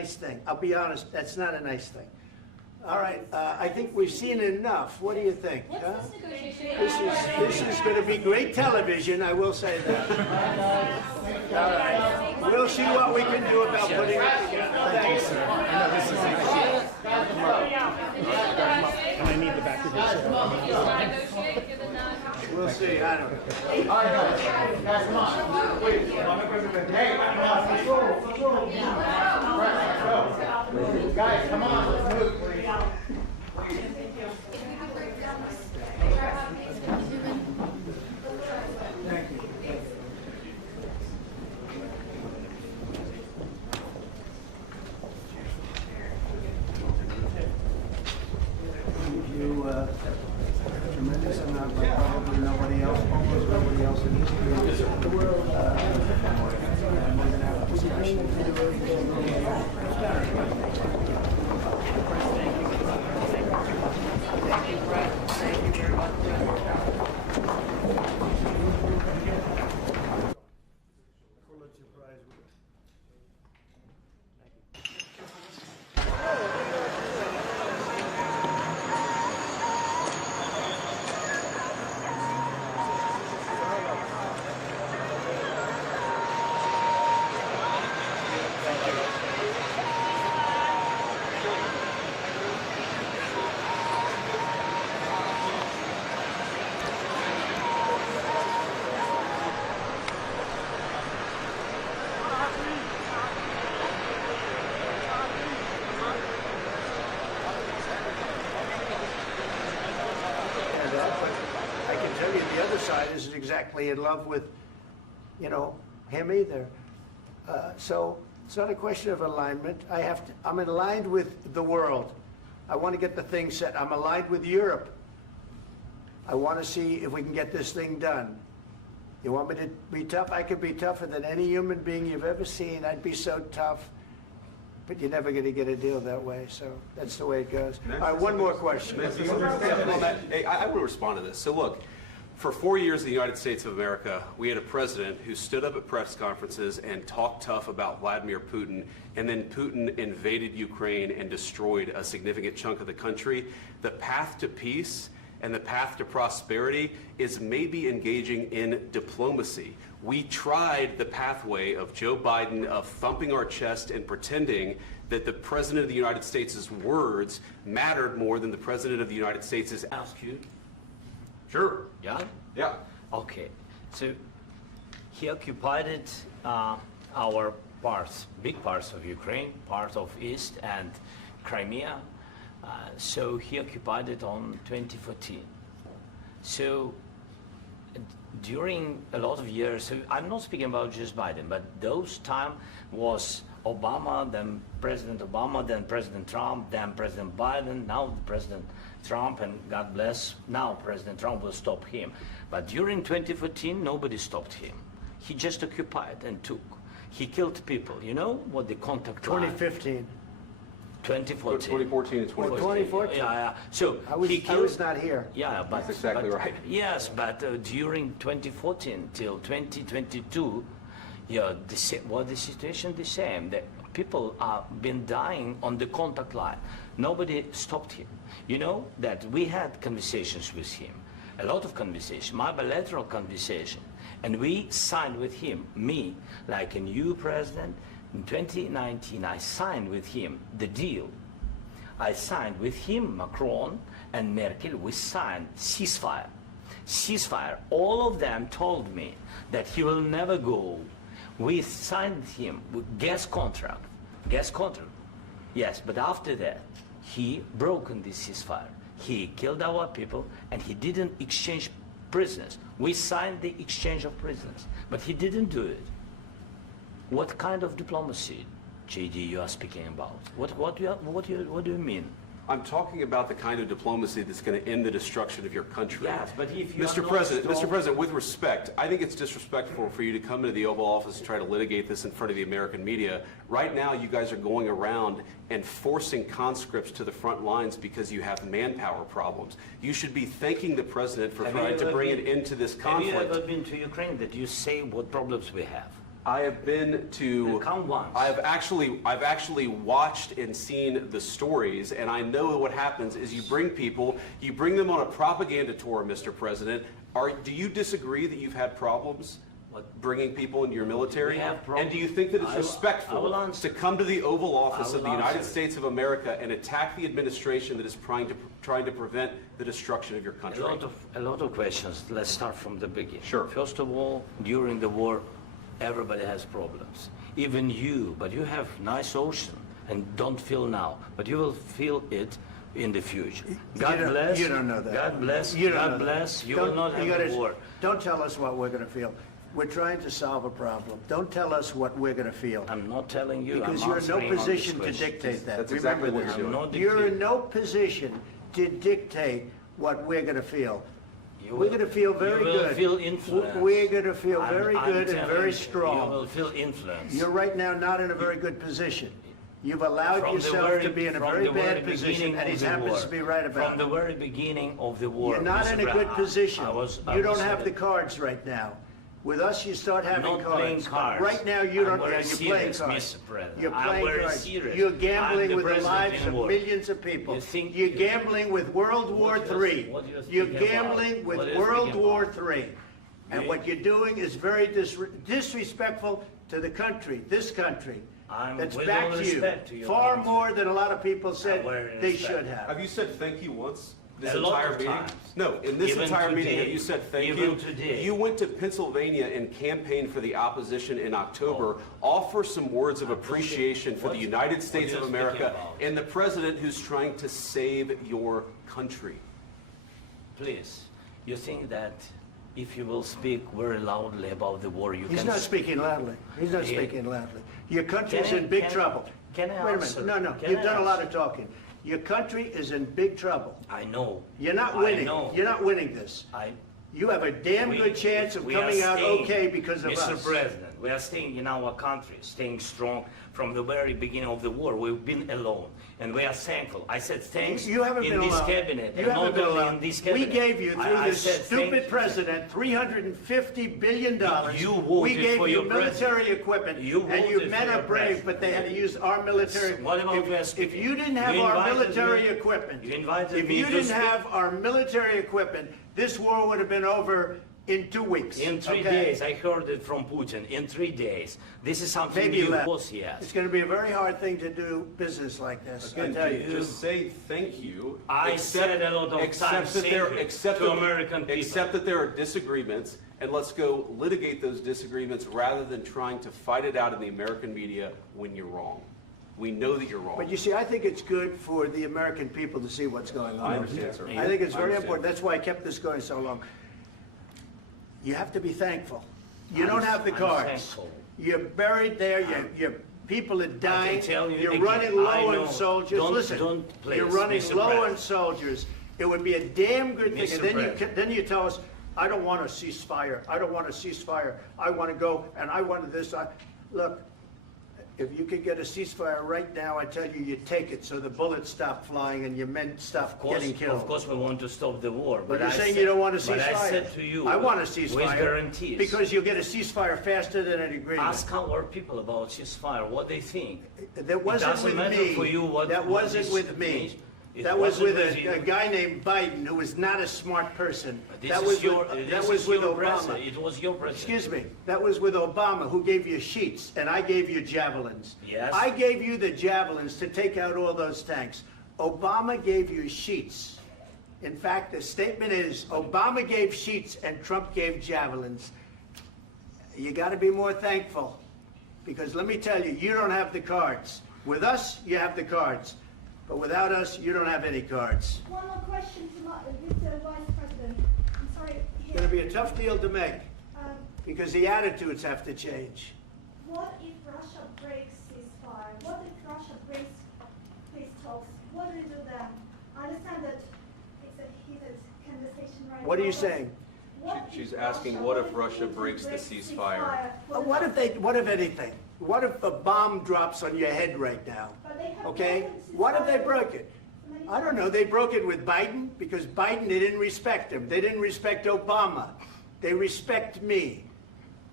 nice thing. I'll be honest, that's not a nice thing. All right, I think we've seen enough. What do you think? What's this negotiation? This is going to be great television, I will say that. All right, we'll see what we can do about putting it together. Thank you, sir. I know this is and I need the back of this. We'll see, I don't know. All right, guys, come on. Wait, hey, guys, come on, let's move, please. Thank you. You, tremendous amount, but probably nobody else, almost nobody else in history of the world. And we're going to have a discussion. Pulitzer Prize winner. I can tell you the other side isn't exactly in love with, him either. So it's not a question of alignment. I'm aligned with the world. I want to get the thing set. I'm aligned with Europe. I want to see if we can get this thing done. You want me to be tough? I could be tougher than any human being you've ever seen. I'd be so tough. But you're never going to get a deal that way, so that's the way it goes. All right, one more question. Hey, I will respond to this. So look, for 4 years in the United States of America, we had a president who stood up at press conferences and talked tough about Vladimir Putin, and then Putin invaded Ukraine and destroyed a significant chunk of the country. The path to peace and the path to prosperity is maybe engaging in diplomacy. We tried the pathway of Joe Biden of thumping our chest and pretending that the President of the United States' words mattered more than the President of the United States' Ask you? Sure. Yeah? Yeah. Okay. So he occupied it, our parts, big parts of Ukraine, part of East and Crimea. So he occupied it on 2014. So during a lot of years, so I'm not speaking about just Biden, but those time was Obama, then President Obama, then President Trump, then President Biden, now President Trump, and God bless, now President Trump will stop him. But during 2014, nobody stopped him. He just occupied and took. He killed people. You know what the contact line? 2015. 2014. 2014 and 2015. 2014. Yeah. So I was not here. Yeah, but That's exactly right. Yes, but during 2014 till 2022, yeah, the situation the same. The people are been dying on the contact line. Nobody stopped him. You know that we had conversations with him, a lot of conversation, my bilateral conversation, and we signed with him, me, like a new president. In 2019, I signed with him the deal. I signed with him, Macron and Merkel, we signed ceasefire. Ceasefire. All of them told me that he will never go. We signed with him with gas contract. Gas contract. Yes, but after that, he broken this ceasefire. He killed our people and he didn't exchange prisoners. We signed the exchange of prisoners, but he didn't do it. What kind of diplomacy, JD, you are speaking about? What do you mean? I'm talking about the kind of diplomacy that's going to end the destruction of your country. Yes, but if you Mr. President, with respect, I think it's disrespectful for you to come into the Oval Office and try to litigate this in front of the American media. Right now, you guys are going around and forcing conscripts to the front lines because you have manpower problems. You should be thanking the President for trying to bring an end to this conflict. Have you ever been to Ukraine that you say what problems we have? I have been to. Come once. I've actually watched and seen the stories, and I know what happens is you bring them on a propaganda tour, Mr. President. Do you disagree that you've had problems bringing people into your military? We have And problems. do you think that it's I will respectful answer. to come to the Oval Office I of will the United answer. States of America and attack the administration that is trying to prevent the destruction of your country? A lot of questions. Let's start from the beginning. Sure. First of all, during the war, everybody has problems. Even you, but you have nice ocean and don't feel now, but you will feel it in the future. God bless. You don't know that. God bless. You don't God know that. bless. You Don't- will not you have gotta- a war. Don't tell us what we're going to feel. We're trying to solve a problem. Don't tell us what we're going to feel. I'm not telling you. Because I'm you're in no answering on this position to question. dictate that. That's Remember exactly what this. you're doing. I'm not You're dictating. in no position to dictate what we're going to feel. You We're will- going to feel very you will good. feel influenced. We're going to feel very I'm good and telling very you, strong. You will feel influence. You're right now not in a very good position. You've allowed From the yourself very- to be in a from very the very bad position, beginning and he of the happens war. to be right about From the it. very beginning of the war. You're not Mr. in a good Brown, position. I You was don't have the cards right now. With us, you start having not cards. playing cards. Right now, you I'm don't. very You're playing serious, cards. Mr. President. You're I'm playing very cards. serious. You're I'm gambling the with the president lives in of war. millions of people. You think- You're gambling with World War What do you- III. what do you You're think about? gambling with What do you World think War about? III. And You- what you're doing is very disrespectful to the country, this country. I'm That's with back all to you. respect to your Far country. more than a lot of people said very they respect. should have. Have you said thank you once? This A lot entire of meeting? times. No, in this Even entire meeting, today. have you said thank Even you? today. You went to Pennsylvania and campaigned for the opposition in October. Offer some words of appreciation for the United States are of you America speaking about? and the president who's trying to save your country. Please, you think that if you will speak very loudly about the war, you He's can... not speaking loudly. He's not Yeah. speaking loudly. Your country's Can I- in big can I- trouble. can I Wait a answer? minute. No, Can you've I done a lot answer? of talking. Your country is in big trouble. I know. You're not I winning. know. You're not winning this. You have a damn We- good chance of we are coming out staying, okay because of Mr. us. President, we are staying in our country, staying strong from the very beginning of the war. We've been alone, and we are thankful. I said thanks You haven't in been this alone. cabinet, You and haven't not been only alone. in this We cabinet. gave you, through I this said thank stupid you. president, $350 billion. You voted We gave for you your military president. equipment, You and you voted men for are your brave, president. but they had to use our military. What about you If speaking? you didn't have You our invited military me- equipment, you invited if me you to didn't speak. have our military equipment, this war would have been over in 2 weeks. In 3 okay? days, I heard it from Putin. In 3 days, this is something Maybe new. less. Was yes. It's going to be a very hard thing to do business like this. I And tell you. just say thank you. I said a lot of except times that thank there, you except to that, American people. Except that there are disagreements, and let's go litigate those disagreements rather than trying to fight it out in the American media when you're wrong. We know that you're wrong. But you see, I think it's good for the American people to see what's going on. I understand, sir. I think it's I very understand. important. That's why I kept this going so long. You have to be thankful. You don't have the I'm cards. thankful. You're buried there. Your people are dying. tell you You're again, running I low know. on soldiers. Don't- Listen, don't please, you're running Mr. low on President. soldiers. It would be a damn good thing. Mr. And then President. then you tell us, I don't want a ceasefire. I don't want a ceasefire. I want to go and I want this. Look, if you could get a ceasefire right now, I tell you, you take it so the bullets stop flying and your men stop getting killed. Of course, we want to stop the war. But you're I saying said- you don't want a ceasefire. But I said to you, I want a with ceasefire. guarantees. Because you'll get a ceasefire faster than an agreement. Ask our people about ceasefire, what they think. That wasn't doesn't with matter me. for you what- That what wasn't this with me. means. It That was wasn't with with a you. guy named Biden who was not a smart person. This That is was your, with, this that was is with your Obama. president. It was your president. Excuse me. That was with Obama, who gave you sheets, and I gave you javelins. Yes. I gave you the javelins to take out all those tanks. Obama gave you sheets. In fact, the statement is Obama gave sheets and Trump gave javelins. You got to be more thankful, because let me tell you, you don't have the cards. With us, you have the cards. But without us, you don't have any cards. One more question to Mr. Vice President. I'm sorry. It's going to be a tough deal to make, Um, because the attitudes have to change. what if Russia breaks ceasefire? What if Russia breaks peace talks? What do we do then? I understand that it's a heated conversation right now. What are you but saying? what if She's asking, Russia- what if if Russia Putin breaks the breaks ceasefire? What if anything? What if a bomb drops on your head right now? But they have Okay? broken What if they ceasefire broke it? many I don't know. They broke it with Biden because Biden, they didn't respect him. They didn't respect Obama. They respect me.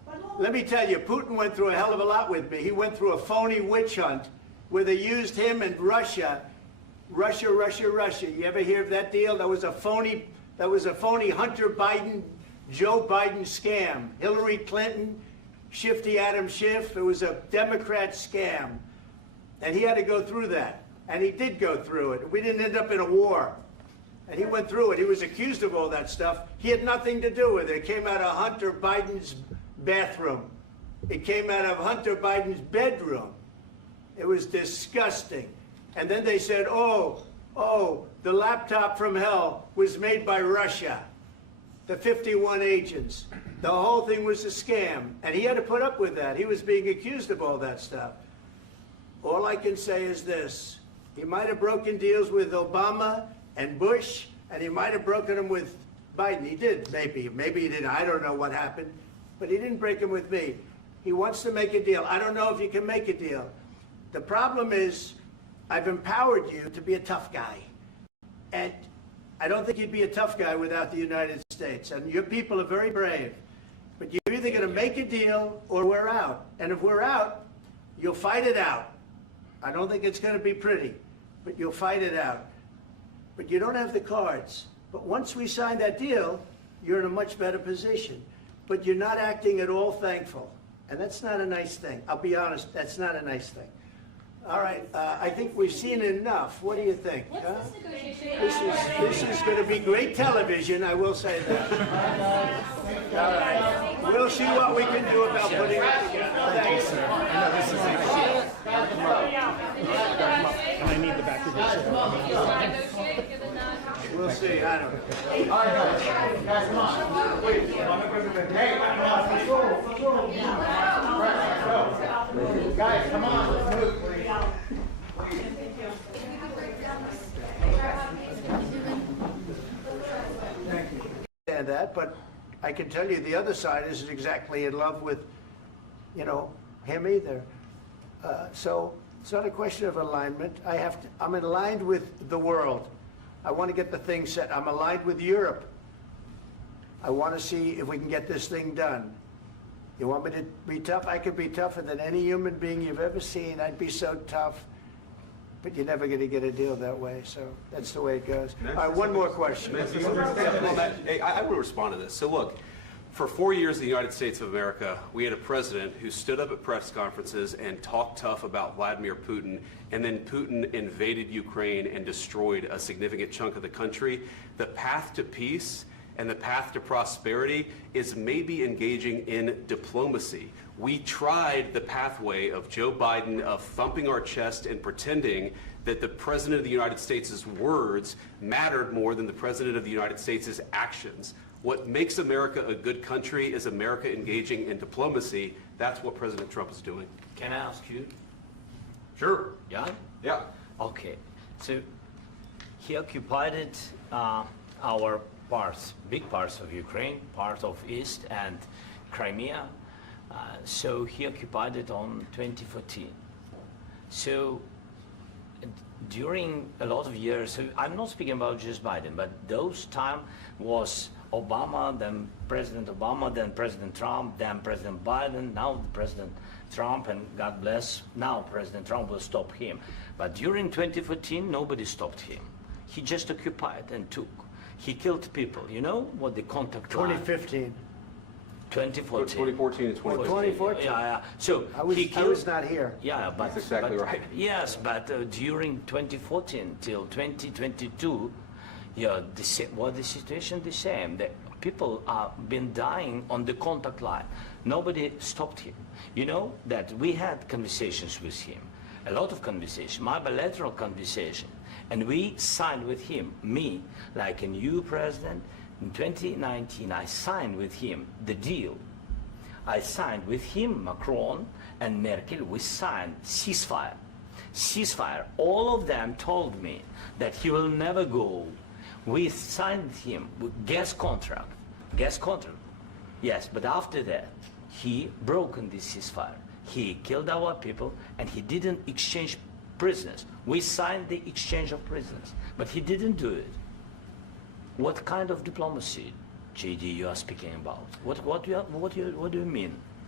Let me tell you, Putin went through a hell of a lot with me. He went through a phony witch hunt where they used him and Russia. Russia. You ever hear of that deal? That was a phony Hunter Biden, Joe Biden scam. Hillary Clinton, Shifty Adam Schiff. It was a Democrat scam. And he had to go through that. And he did go through it. We didn't end up in a war. And he went through it. He was accused of all that stuff. He had nothing to do with it. It came out of Hunter Biden's bathroom. It came out of Hunter Biden's bedroom. It was disgusting. And then they said, oh, the laptop from hell was made by Russia. The 51 agents. The whole thing was a scam. And he had to put up with that. He was being accused of all that stuff. All I can say is this. He might have broken deals with Obama and Bush, and he might have broken them with Biden. He did, maybe. Maybe he didn't. I don't know what happened. But he didn't break them with me. He wants to make a deal. I don't know if you can make a deal. The problem is, I've empowered you to be a tough guy. And I don't think you'd be a tough guy without the United States. And your people are very brave. But you're either going to make a deal or we're out. And if we're out, you'll fight it out. I don't think it's going to be pretty, but you'll fight it out. But you don't have the cards. But once we sign that deal, you're in a much better position. But you're not acting at all thankful. And that's not a nice thing. I'll be honest, that's not a nice thing. All right, I think we've seen enough. What do you think? What's Huh? this negotiation? This is going to be great television, I will say that. All right. We'll see what we can do about putting it together. Thanks. I know this is and I need the back of your chair. Negotiate, given that. We'll see. I don't know. All right, guys, come on. Wait. Hey, come on. Let's go. Guys, come on. Let's move, please. Understand that, but I can tell you the other side isn't exactly in love with, him either. So it's not a question of alignment. I'm aligned with the world. I want to get the thing set. I'm aligned with Europe. I want to see if we can get this thing done. You want me to be tough? I could be tougher than any human being you've ever seen. I'd be so tough. But you're never going to get a deal that way, so that's the way it goes. All right, one more question. Hey, I will respond to this. So look, for 4 years in the United States of America, we had a president who stood up at press conferences and talked tough about Vladimir Putin, and then Putin invaded Ukraine and destroyed a significant chunk of the country. The path to peace and the path to prosperity is maybe engaging in diplomacy. We tried the pathway of Joe Biden of thumping our chest and pretending that the President of the United States' words mattered more than the President of the United States' actions. What makes America a good country is America engaging in diplomacy. That's what President Trump is doing. Can I ask you? Sure. Yeah? Yeah. Okay. So he occupied our parts, big parts of Ukraine, part of East and Crimea. So he occupied it on 2014. So during a lot of years, so I'm not speaking about just Biden, but those time was Obama, then President Obama, then President Trump, then President Biden, now President Trump, and God bless, now President Trump will stop him. But during 2014, nobody stopped him. He just occupied and took. He killed people. You know what the contact line? 2015. 2014. 2014 and 2015. 2014. Yeah. So I was not here. Yeah, but That's exactly right. Yes, but during 2014 till 2022, the situation the same. The people are been dying on the contact line. Nobody stopped him. You know that we had conversations with him, a lot of conversation, my bilateral conversation, and we signed with him, me, like a new president. In 2019, I signed with him the deal. I signed with him, Macron and Merkel, we signed ceasefire. Ceasefire. All of them told me that he will never go. We signed him with gas contract. Gas contract. Yes, but after that, he broken this ceasefire. He killed our people and he didn't exchange prisoners. We signed the exchange of prisoners, but he didn't do it. What kind of diplomacy, JD, you are speaking about? What do you mean?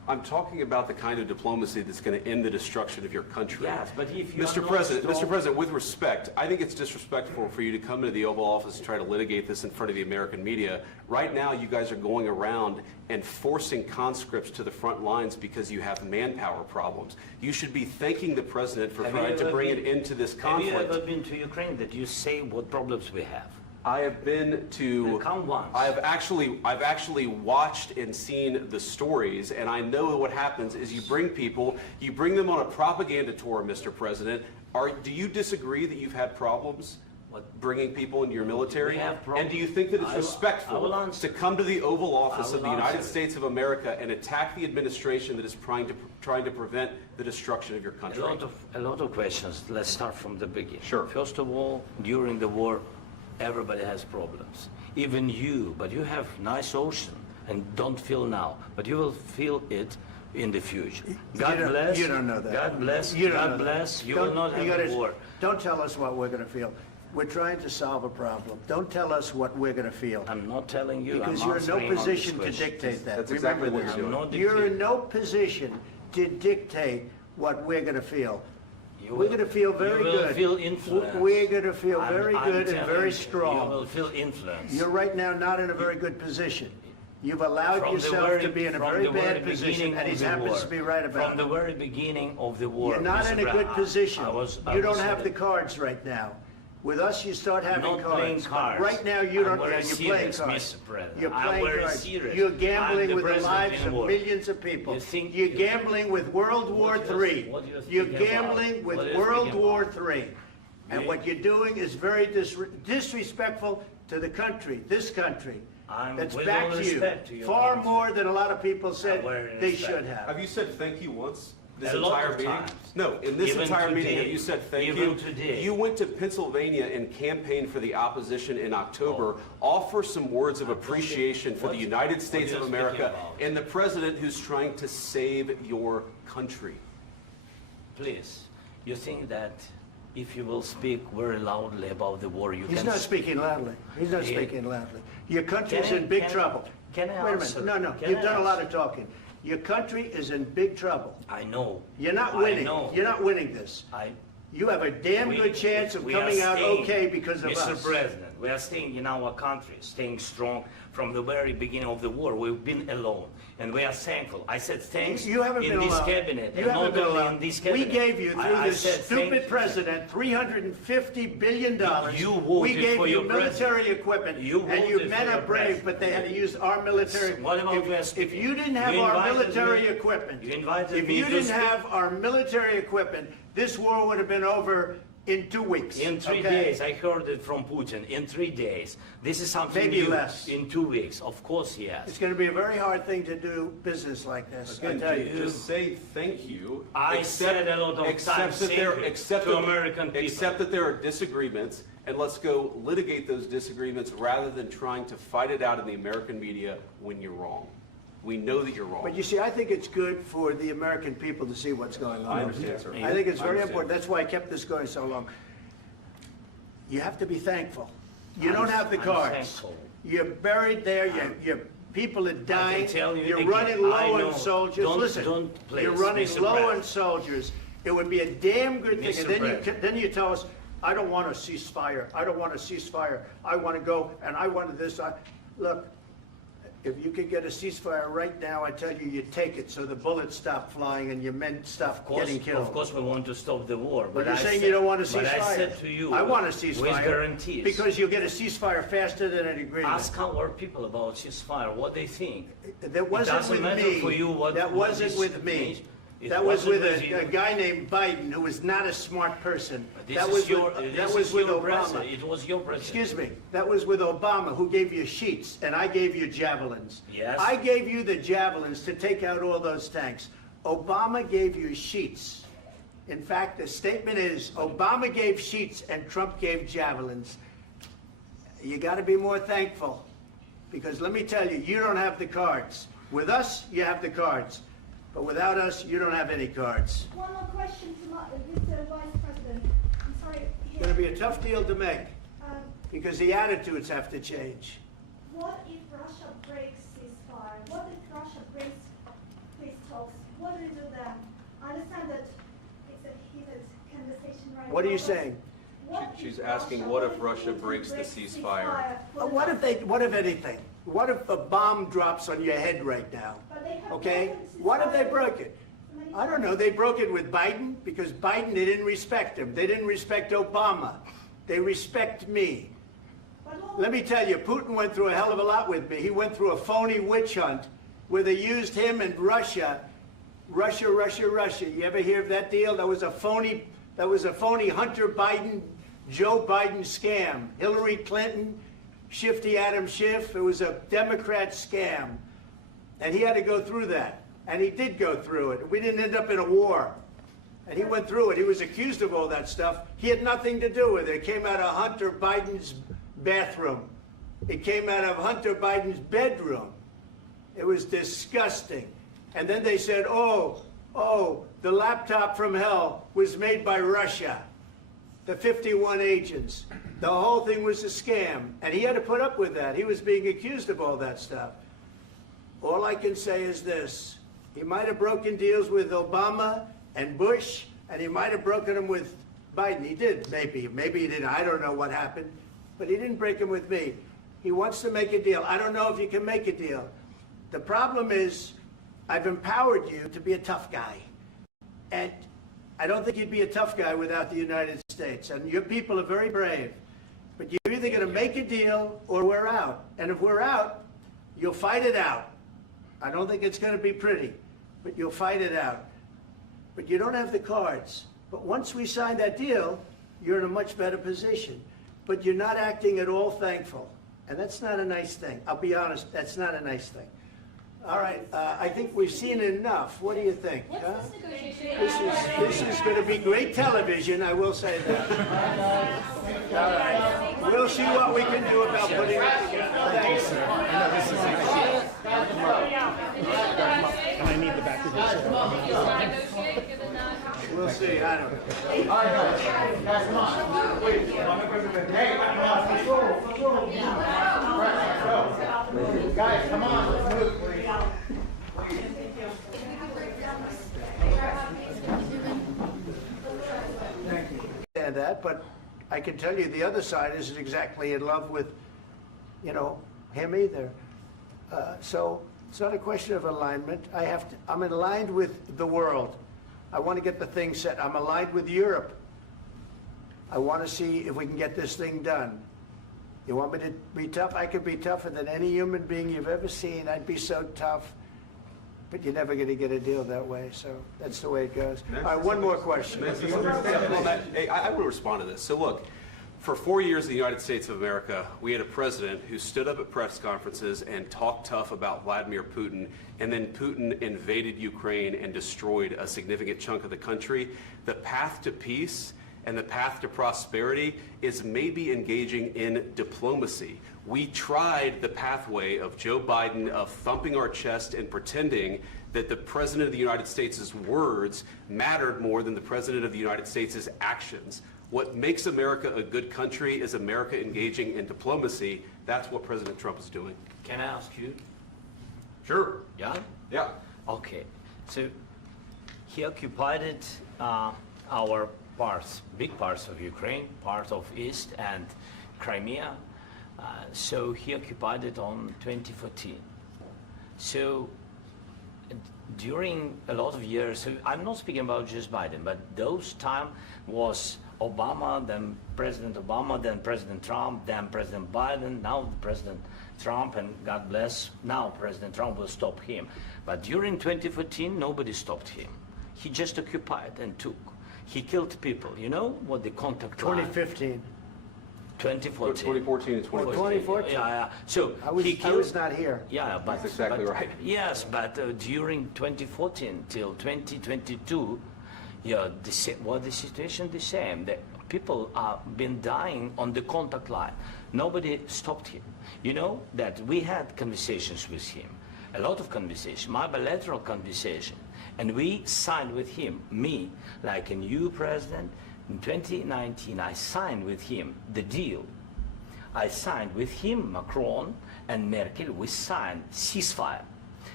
I'm talking about the kind of diplomacy that's going to end the destruction of your country. Yes, but if you Mr. are not President, strong- Mr. President, with respect, I think it's disrespectful for you to come into the Oval Office and try to litigate this in front of the American media. Right now, you guys are going around and forcing conscripts to the front lines because you have manpower problems. You should be thanking the President for Have you trying to ever bring been- an end to this Have you conflict. ever been to Ukraine that you say what problems we have? I have been to. Come once. I've actually watched and seen the stories, and I know what happens is you bring people, you bring them on a propaganda tour, Mr. President. Do you disagree that you've had problems bringing people into your military? We have problems. And do you think that it's I will respectful answer. to come to the Oval Office I of will the United answer. States of America and attack the administration that is trying to prevent the destruction of your country? A lot of questions. Let's start from the beginning. Sure. First of all, during the war, everybody has problems. Even you, but you have nice ocean and don't feel now, but you will feel it in the future. God bless. You don't know that. God bless. You don't know God that. bless. You Don't- will not you have gotta- a war. Don't tell us what we're going to feel. We're trying to solve a problem. Don't tell us what we're going to feel. I'm not telling you. Because I'm you're in no answering on this position to question. dictate that. That's exactly Remember what this. you're doing. I'm not You're in dictating. no position to dictate what we're going to feel. You We're will- going to feel very you will good. feel influence. We're going to feel very I'm good and telling very you, strong. You will feel influence. You're right now not in a very good position. You've allowed From the yourself very- to be in a from very the very bad position, beginning and he of the happens war. to be right about From the it. very beginning of the war. You're not Mr. in a good Brown, position. I You don't was have the saying- cards right now. With us, you start having not playing cards. cards. Right now, you I'm don't. very You're playing serious, cards. Mr. President. You're I'm playing very cards. serious. You're I'm gambling the with the president lives in of war. millions of people. You think- You're gambling with World War What do you- III. what do you You're think about? gambling with What do you World think War about? III. And You- what you're doing is very disrespectful to the country, this country. I'm That's with back all to you. respect to your Far country. more than a lot of people said very they respect. should have. Have you said thank you once? This A lot entire of meeting? times. No, in this Even entire meeting, today. have you said thank Even you? today. You went to Pennsylvania and campaigned for the opposition in October. Offer some words of appreciation for the What- United what States are of you America speaking about? and the president who's trying to save your country. Please, you think that if you will speak very loudly about the war, you He's can... not speaking loudly. He's not Yeah. speaking loudly. Your country's Can I- in big can I- trouble. can I Wait a answer? minute. No, Can you've I done a lot answer? of talking. Your country is in big trouble. I know. You're not I winning. know. You're not winning this. You have a damn We- good chance of we are coming out staying, okay because of Mr. us. President, we are staying in our country, staying strong from the very beginning of the war. We've been alone, and we are thankful. I said thanks You haven't in been this alone. cabinet, You and haven't not been only alone. in this We cabinet. gave you, through I this said thank stupid you. president, $350 billion. You voted We gave for you your military president. equipment, You and you voted men for are your brave, president. but they had to use our military. What about you If speaking? you didn't have You our invited military me- equipment, you invited if me you to didn't speak. have our military equipment, this war would have been over in 2 weeks. In 3 okay? days, I heard it from Putin. In 3 days, this is something Maybe new. less. In 2 weeks, of course, yes. It's going to be a very hard thing to do business like this. I Again, tell you. just say thank you. I said a lot of accept times that thank there- you accept to that- American people. Accept that there are disagreements, and let's go litigate those disagreements rather than trying to fight it out in the American media when you're wrong. We know that you're wrong. But you see, I think it's good for the American people to see what's going on. I understand, sir. I think it's I very understand. important. That's why I kept this going so long. You have to be thankful. You don't have the I'm cards. thankful. You're buried there. Your people are dying. tell you You're again, running low I on know. soldiers. Don't- Listen, don't please, you're running Mr. low President. on soldiers. It would be a damn good thing. Mr. And then President. then you tell us, I don't want a ceasefire. I don't want a ceasefire. I want to go and I wanted this. Look, if you could get a ceasefire right now, I tell you take it so the bullets stop flying and your men stop getting killed. Of course, we want to stop the war. But you're I saying said- you don't want a ceasefire. But I said to you, I want a with ceasefire. guarantees. Because you'll get a ceasefire faster than an agreement. Ask our people about ceasefire, what they think. That wasn't doesn't with matter me. for you what- That what wasn't this with me. means. It That was with wasn't with a you. guy named Biden, who was not a smart person. This That is was your, with, this that is was with your Obama. president. It was your president. Excuse me. That was with Obama, who gave you sheets, and I gave you javelins. Yes. I gave you the javelins to take out all those tanks. Obama gave you sheets. In fact, the statement is Obama gave sheets and Trump gave javelins. You got to be more thankful, because let me tell you, you don't have the cards. With us, you have the cards. But without us, you don't have any cards. One more question to Mr. Vice President. I'm sorry. It's going to be a tough deal to make, Um, because the attitudes have to change. What if Russia breaks ceasefire? What if Russia breaks peace talks? what do you do then? I understand that it's a heated conversation right now. What are you but saying? what She's if asking, Russia- what if if Russia Putin breaks the ceasefire? What if anything? What if a bomb drops on your head right now? But they have Okay? broken the What if they ceasefire. broke it? I don't know. They broke it with Biden because Biden, they didn't respect him. They didn't respect Obama. They respect me. But all- Let me tell you, Putin went through a hell of a lot with me. He went through a phony witch hunt where they used him and Russia. Russia. You ever hear of that deal? That was a phony Hunter Biden, Joe Biden scam. Hillary Clinton, Shifty Adam Schiff. It was a Democrat scam. And he had to go through that. And he did go through it. We didn't end up in a war. And he went through it. He was accused of all that stuff. He had nothing to do with it. It came out of Hunter Biden's bathroom. It came out of Hunter Biden's bedroom. It was disgusting. And then they said, oh, the laptop from hell was made by Russia. The 51 agents. The whole thing was a scam. And he had to put up with that. He was being accused of all that stuff. All I can say is this. He might have broken deals with Obama and Bush, and he might have broken them with Biden. He did, maybe. Maybe he didn't. I don't know what happened. But he didn't break them with me. He wants to make a deal. I don't know if you can make a deal. The problem is I've empowered you to be a tough guy. And I don't think you'd be a tough guy without the United States. And your people are very brave. But you're either going to make a deal or we're out. And if we're out, you'll fight it out. I don't think it's going to be pretty, but you'll fight it out. But you don't have the cards. But once we sign that deal, you're in a much better position. But you're not acting at all thankful. And that's not a nice thing. I'll be honest, that's not a nice thing. All right, I think we've seen enough. What do you think? What's huh? this negotiation? This is going to be great television, I will say that. All right. We'll see what we can do about putting it together. Thanks. And I need the back of your Negotiate, given that. We'll see. I don't know. All right, guys, come on. Wait, hey, come on, let's go. Guys, come on, let's move, please. Understand that, but I can tell you the other side isn't exactly in love with, him either. So it's not a question of alignment. I'm aligned with the world. I want to get the thing set. I'm aligned with Europe. I want to see if we can get this thing done. You want me to be tough? I could be tougher than any human being you've ever seen. I'd be so tough. But you're never going to get a deal that way, so that's the way it goes. All right, one more question. Hey, I want to respond to this. So look, for 4 years in the United States of America, we had a president who stood up at press conferences and talked tough about Vladimir Putin, and then Putin invaded Ukraine and destroyed a significant chunk of the country. The path to peace and the path to prosperity is maybe engaging in diplomacy. We tried the pathway of Joe Biden of thumping our chest and pretending that the President of the United States' words mattered more than the President of the United States' actions. What makes America a good country is America engaging in diplomacy. That's what President Trump is doing. Can I ask you? Sure. Yeah? Yeah. Okay. So he occupied our parts, big parts of Ukraine, part of East and Crimea. So he occupied it on 2014. So during a lot of years, so I'm not speaking about just Biden, but those time was Obama, then President Trump, then President Biden, now President Trump, and God bless, now President Trump will stop him. But during 2014, nobody stopped him. He just occupied and took. He killed people. You know what the contact line? 2015. 2014. 2014 and 2014. 2014. Yeah. So I was not here. Yeah, but That's exactly but- right. Yes, but during 2014 till 2022, yeah, the situation the same. The people are been dying on the contact line. Nobody stopped him. You know that we had conversations with him, a lot of conversations, my bilateral conversation, and we signed with him. Me, like a new president. In 2019, I signed with him the deal. I signed with him, Macron and Merkel, we signed ceasefire.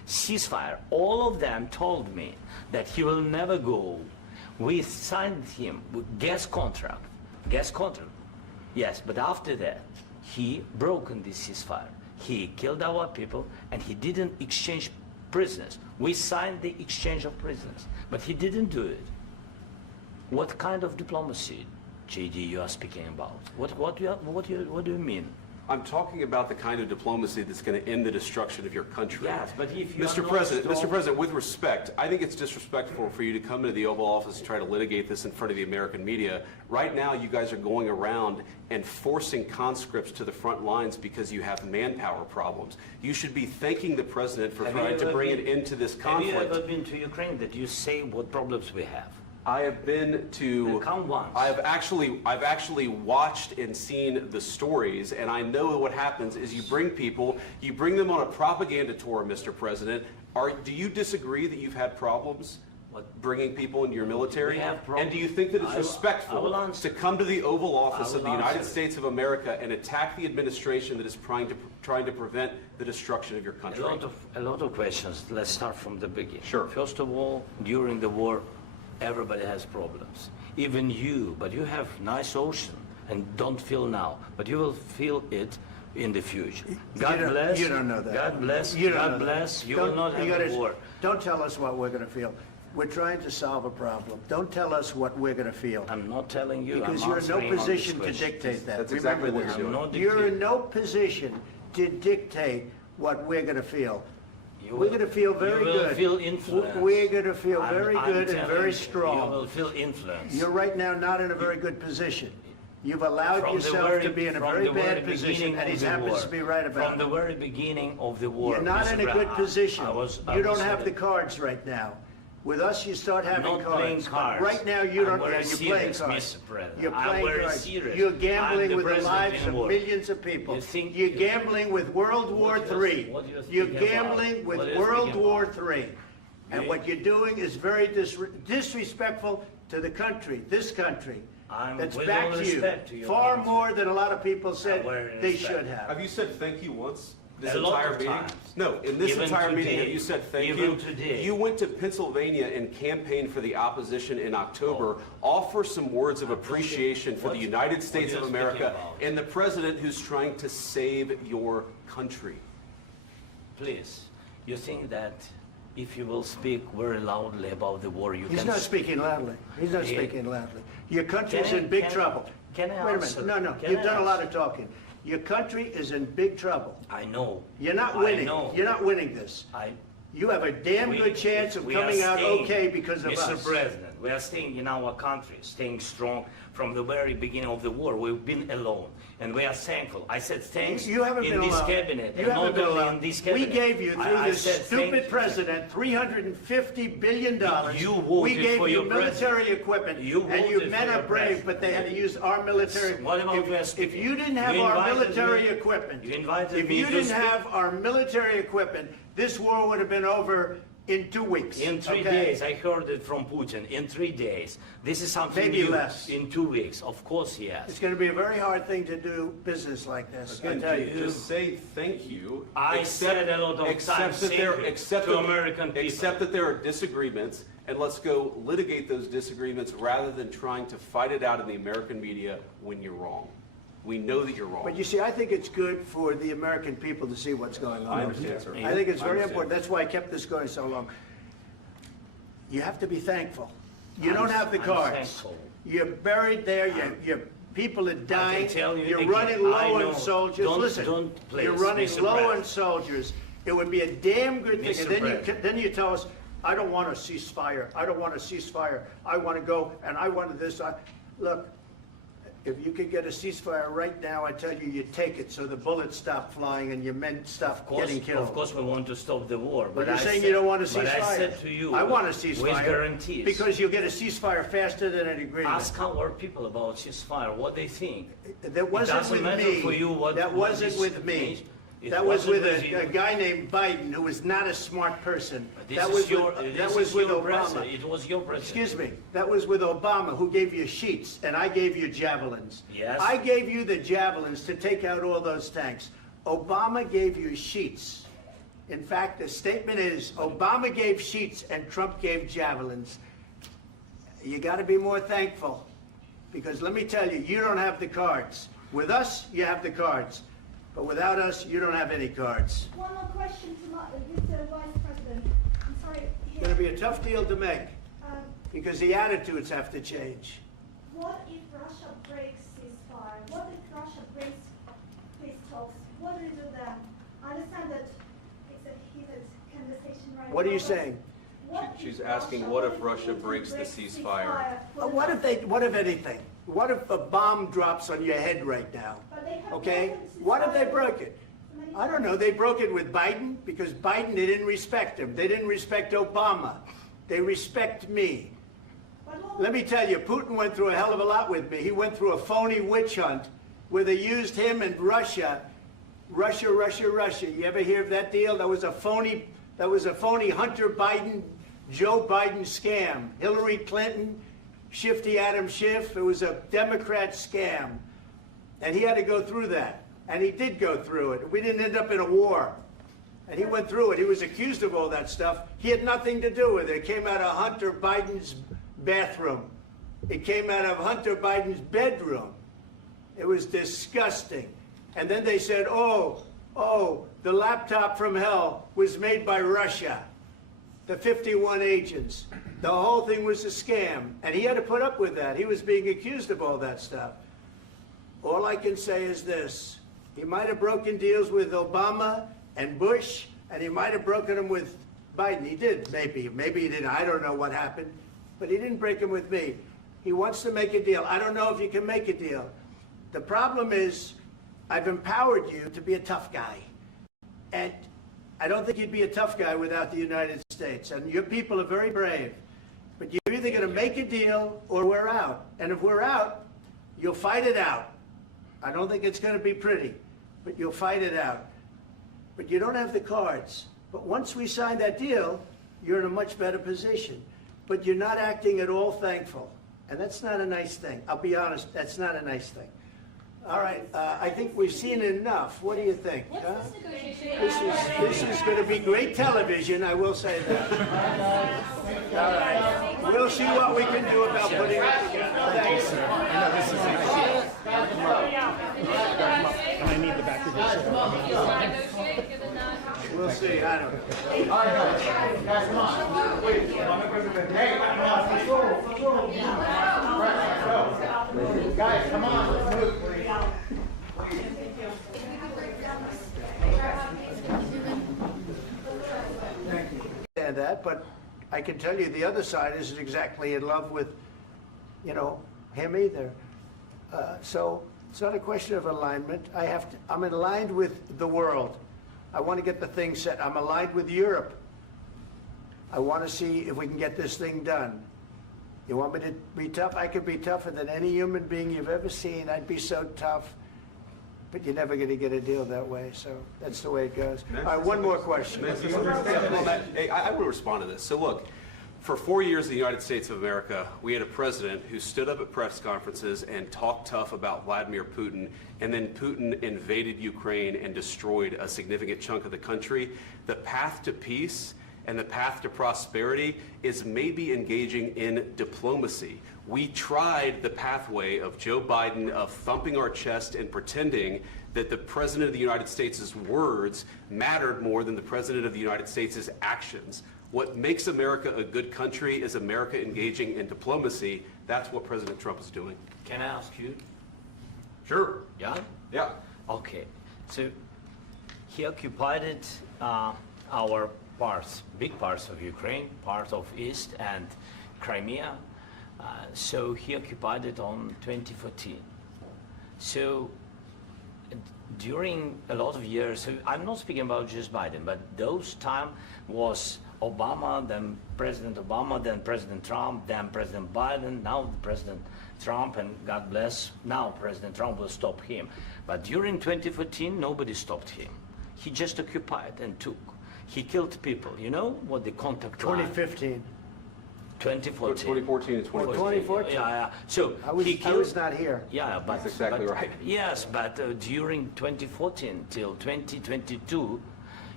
ceasefire. All of them told me that he will never go. We signed him with gas contract. Yes, but after that, he broken the ceasefire. He killed our people, and he didn't exchange prisoners. We signed the exchange of prisoners, but he didn't do it. What kind of diplomacy, JD, you are speaking about? What do you mean? I'm talking about the kind of diplomacy that's going to end the destruction of your country. Yes, but if you Mr. are President, not Mr. President, with respect, I think it's disrespectful for you to come into the Oval Office and try to litigate this in front of the American media. Right now, you guys are going around and forcing conscripts to the front lines because you have manpower problems. You should be thanking the President for trying to bring an end to this conflict. Have you ever been to Ukraine that you say what problems we have? I have been to. Come once. I've actually watched and seen the stories, and I know what happens is you bring them on a propaganda tour, Mr. President. Do you disagree that you've had problems bringing people into your military? We have problems. And do you think that it's I respectful will answer. to come to the Oval Office I of will the United answer. States of America and attack the administration that is trying to prevent the destruction of your country? A lot of questions. Let's start from the beginning. Sure. First of all, during the war, everybody has problems. Even you, but you have nice ocean and don't feel now, but you will feel it in the future. God bless. You don't know that. God bless. You don't God know bless. that. You will Don't- not have gotta- a war. Don't tell us what we're going to feel. We're trying to solve a problem. Don't tell us what we're going to feel. I'm not telling you. Because I'm you're in no answering on this position to question. dictate that. That's Remember exactly what this. you're doing. I'm not You're in dictating. no position to dictate what we're going to feel. You We're will- going to feel very you will good. feel influence. We're going to feel I'm- very I'm good and telling very you, strong. You will feel influence. You're right now not in a very good position. You've allowed From the yourself very- to be in a from very the very bad position, beginning and of he the happens war. to be right about From the it. very beginning of the war. You're not Mr. in a good Brown, position. I was You don't in have the it. cards right now. With us, you start having not playing cards. cards. But right now, you I'm don't. very You're playing serious, cards. Mr. President. You're I'm playing very cards. serious. You're I'm gambling the with the president lives in of war. millions of people. You think You're you- gambling with World War What do you- III. what do you You're think about? gambling with What do you World think War about? III. And You- what you're doing is very disrespectful to the country, this country. I'm That's with back all to respect to you. your Far country. more than a lot of people said very they respect. should have. Have you said thank you once? This A lot entire of meeting? times. No, in this Even entire meeting, today. have you said thank Even you? today. You went to Pennsylvania and campaigned for the opposition in October. Offer some words of appreciation for the What- United what States are of you America speaking about? and the president who's trying to save your country. Please, you think that if you will speak very loudly about the war, you He's can... not speaking loudly. He's not Yeah. speaking loudly. Your country's Can I- in big can- trouble. can I Wait a answer? minute. No, Can you've I done a lot answer? of talking. Your country is in big trouble. I know. You're not I winning. know. You're not winning this. You have a damn We- good chance of we are coming out staying, okay because of Mr. us. President, we are staying in our country, staying strong from the very beginning of the war. We've been alone, and we are thankful. I said thanks You haven't in been this alone. cabinet, You and haven't not been only alone. in this We cabinet. gave you, through I this said thank stupid you. president, $350 billion. You voted We gave for you your military president. equipment, You and you voted men for are your brave, president. but they had to use our military. What about If West? you didn't have You our invited military me- equipment, you invited if me you to didn't speak- have our military equipment, this war would have been over in 2 weeks. In 3 okay? days, I heard it from Putin. In 3 days, this is something Maybe new. less. In 2 weeks, of course, yes. It's going to be a very hard thing to do business like this. I Again, tell you. just say thank you. I said a lot of except times that thank there- you except to that- American people. Except that there are disagreements, and let's go litigate those disagreements rather than trying to fight it out in the American media when you're wrong. We know that you're wrong. But you see, I think it's good for the American people to see what's going on. I understand, sir. I think it's I very understand. important. That's why I kept this going so long. You have to be thankful. You don't have the I'm cards. thankful. You're buried there. Your people are dying. tell you You're again, running I low know. on soldiers. Don't- Listen, don't, please, you're running Mr. low President. on soldiers. It would be a damn good thing. Mr. And then President. then you tell us, I don't want a ceasefire. I don't want a ceasefire. I want to go and I want this. Look, if you could get a ceasefire right now, I tell you, you take it so the bullets stop flying and your men stop getting killed. Of course, we want to stop the war. But you're I saying said- you don't want a ceasefire. But I said to you, I want a with ceasefire. guarantees. Because you'll get a ceasefire faster than an agreement. Ask our people about ceasefire, what they think. That wasn't doesn't with matter me. for you what- That what wasn't is- with me. It That was wasn't with with you. a guy named Biden, who was not a smart person. This That is was your, with, this that was is with your Obama. president. It was your president. Excuse me. That was with Obama, who gave you sheets, and I gave you javelins. Yes. I gave you the javelins to take out all those tanks. Obama gave you sheets. In fact, the statement is Obama gave sheets and Trump gave javelins. You got to be more thankful, because let me tell you, you don't have the cards. With us, you have the cards. But without us, you don't have any cards. One more question to Mr. Vice President. I'm sorry. It's going to be a tough deal to make, Um, because the attitudes have to change. What if Russia breaks ceasefire? What if Russia breaks peace talks? What do we do then? I understand that it's a heated conversation right now. What are you but saying? what She's if asking, what if Russia breaks the ceasefire? What if anything? What if a bomb drops on your head right now? But they have Okay? broken What if they ceasefire broke it? many I don't know. They broke it with Biden, because Biden, they didn't respect him. They didn't respect Obama. They respect me. But what- Let me tell you, Putin went through a hell of a lot with me. He went through a phony witch hunt where they used him and Russia. Russia. You ever hear of that deal? That was a phony Hunter Biden, Joe Biden scam. Hillary Clinton, Shifty Adam Schiff. It was a Democrat scam. And he had to go through that. And he did go through it. We didn't end up in a war. And he went through it. He was accused of all that stuff. He had nothing to do with it. It came out of Hunter Biden's bathroom. It came out of Hunter Biden's bedroom. It was disgusting. And then they said, oh, the laptop from hell was made by Russia. The 51 agents. The whole thing was a scam. And he had to put up with that. He was being accused of all that stuff. All I can say is this. He might have broken deals with Obama and Bush, and he might have broken them with Biden. He did, maybe. Maybe he didn't. I don't know what happened. But he didn't break them with me. He wants to make a deal. I don't know if you can make a deal. The problem is, I've empowered you to be a tough guy. And I don't think you'd be a tough guy without the United States. And your people are very brave. But you're either going to make a deal or we're out. And if we're out, you'll fight it out. I don't think it's going to be pretty, but you'll fight it out. But you don't have the cards. But once we sign that deal, you're in a much better position. But you're not acting at all thankful. And that's not a nice thing. I'll be honest, that's not a nice thing. All right, I think we've seen enough. What do you think? Huh? This is going to be great television, I will say that. All right. We'll see what we can do about putting it together. Thanks. And I need the back of this. We'll see. I don't know. All right, guys, come on. Wait, hey, let's go. Right, guys, come on, let's move. Understand that, but I can tell you the other side isn't exactly in love with, him either. So it's not a question of alignment. I'm aligned with the world. I want to get the thing set. I'm aligned with Europe. I want to see if we can get this thing done. You want me to be tough? I could be tougher than any human being you've ever seen. I'd be so tough. But you're never going to get a deal that way, so that's the way it goes. All right, one more question. I will respond to this. So look, for 4 years in the United States of America, we had a president who stood up at press conferences and talked tough about Vladimir Putin, and then Putin invaded Ukraine and destroyed a significant chunk of the country. The path to peace and the path to prosperity is maybe engaging in diplomacy. We tried the pathway of Joe Biden of thumping our chest and pretending that the President of the United States' words mattered more than the President of the United States' actions. What makes America a good country is America engaging in diplomacy. That's what President Trump is doing. Can I ask you? Sure. Yeah? Yeah. Okay. So he occupied our parts, big parts of Ukraine, part of East and Crimea. So he occupied it on 2014. So during a lot of years, so I'm not speaking about just Biden, but those time was Obama, then President Obama, then President Trump, then President Biden, now President Trump, and God bless, now President Trump will stop him. But during 2014, nobody stopped him. He just occupied and took. He killed people. You know what the contact line? 2015. 2014. 2014 and 2015. 2014. Yeah. So I was not here. Yeah, but That's exactly but- right. Yes, but during 2014 till 2022,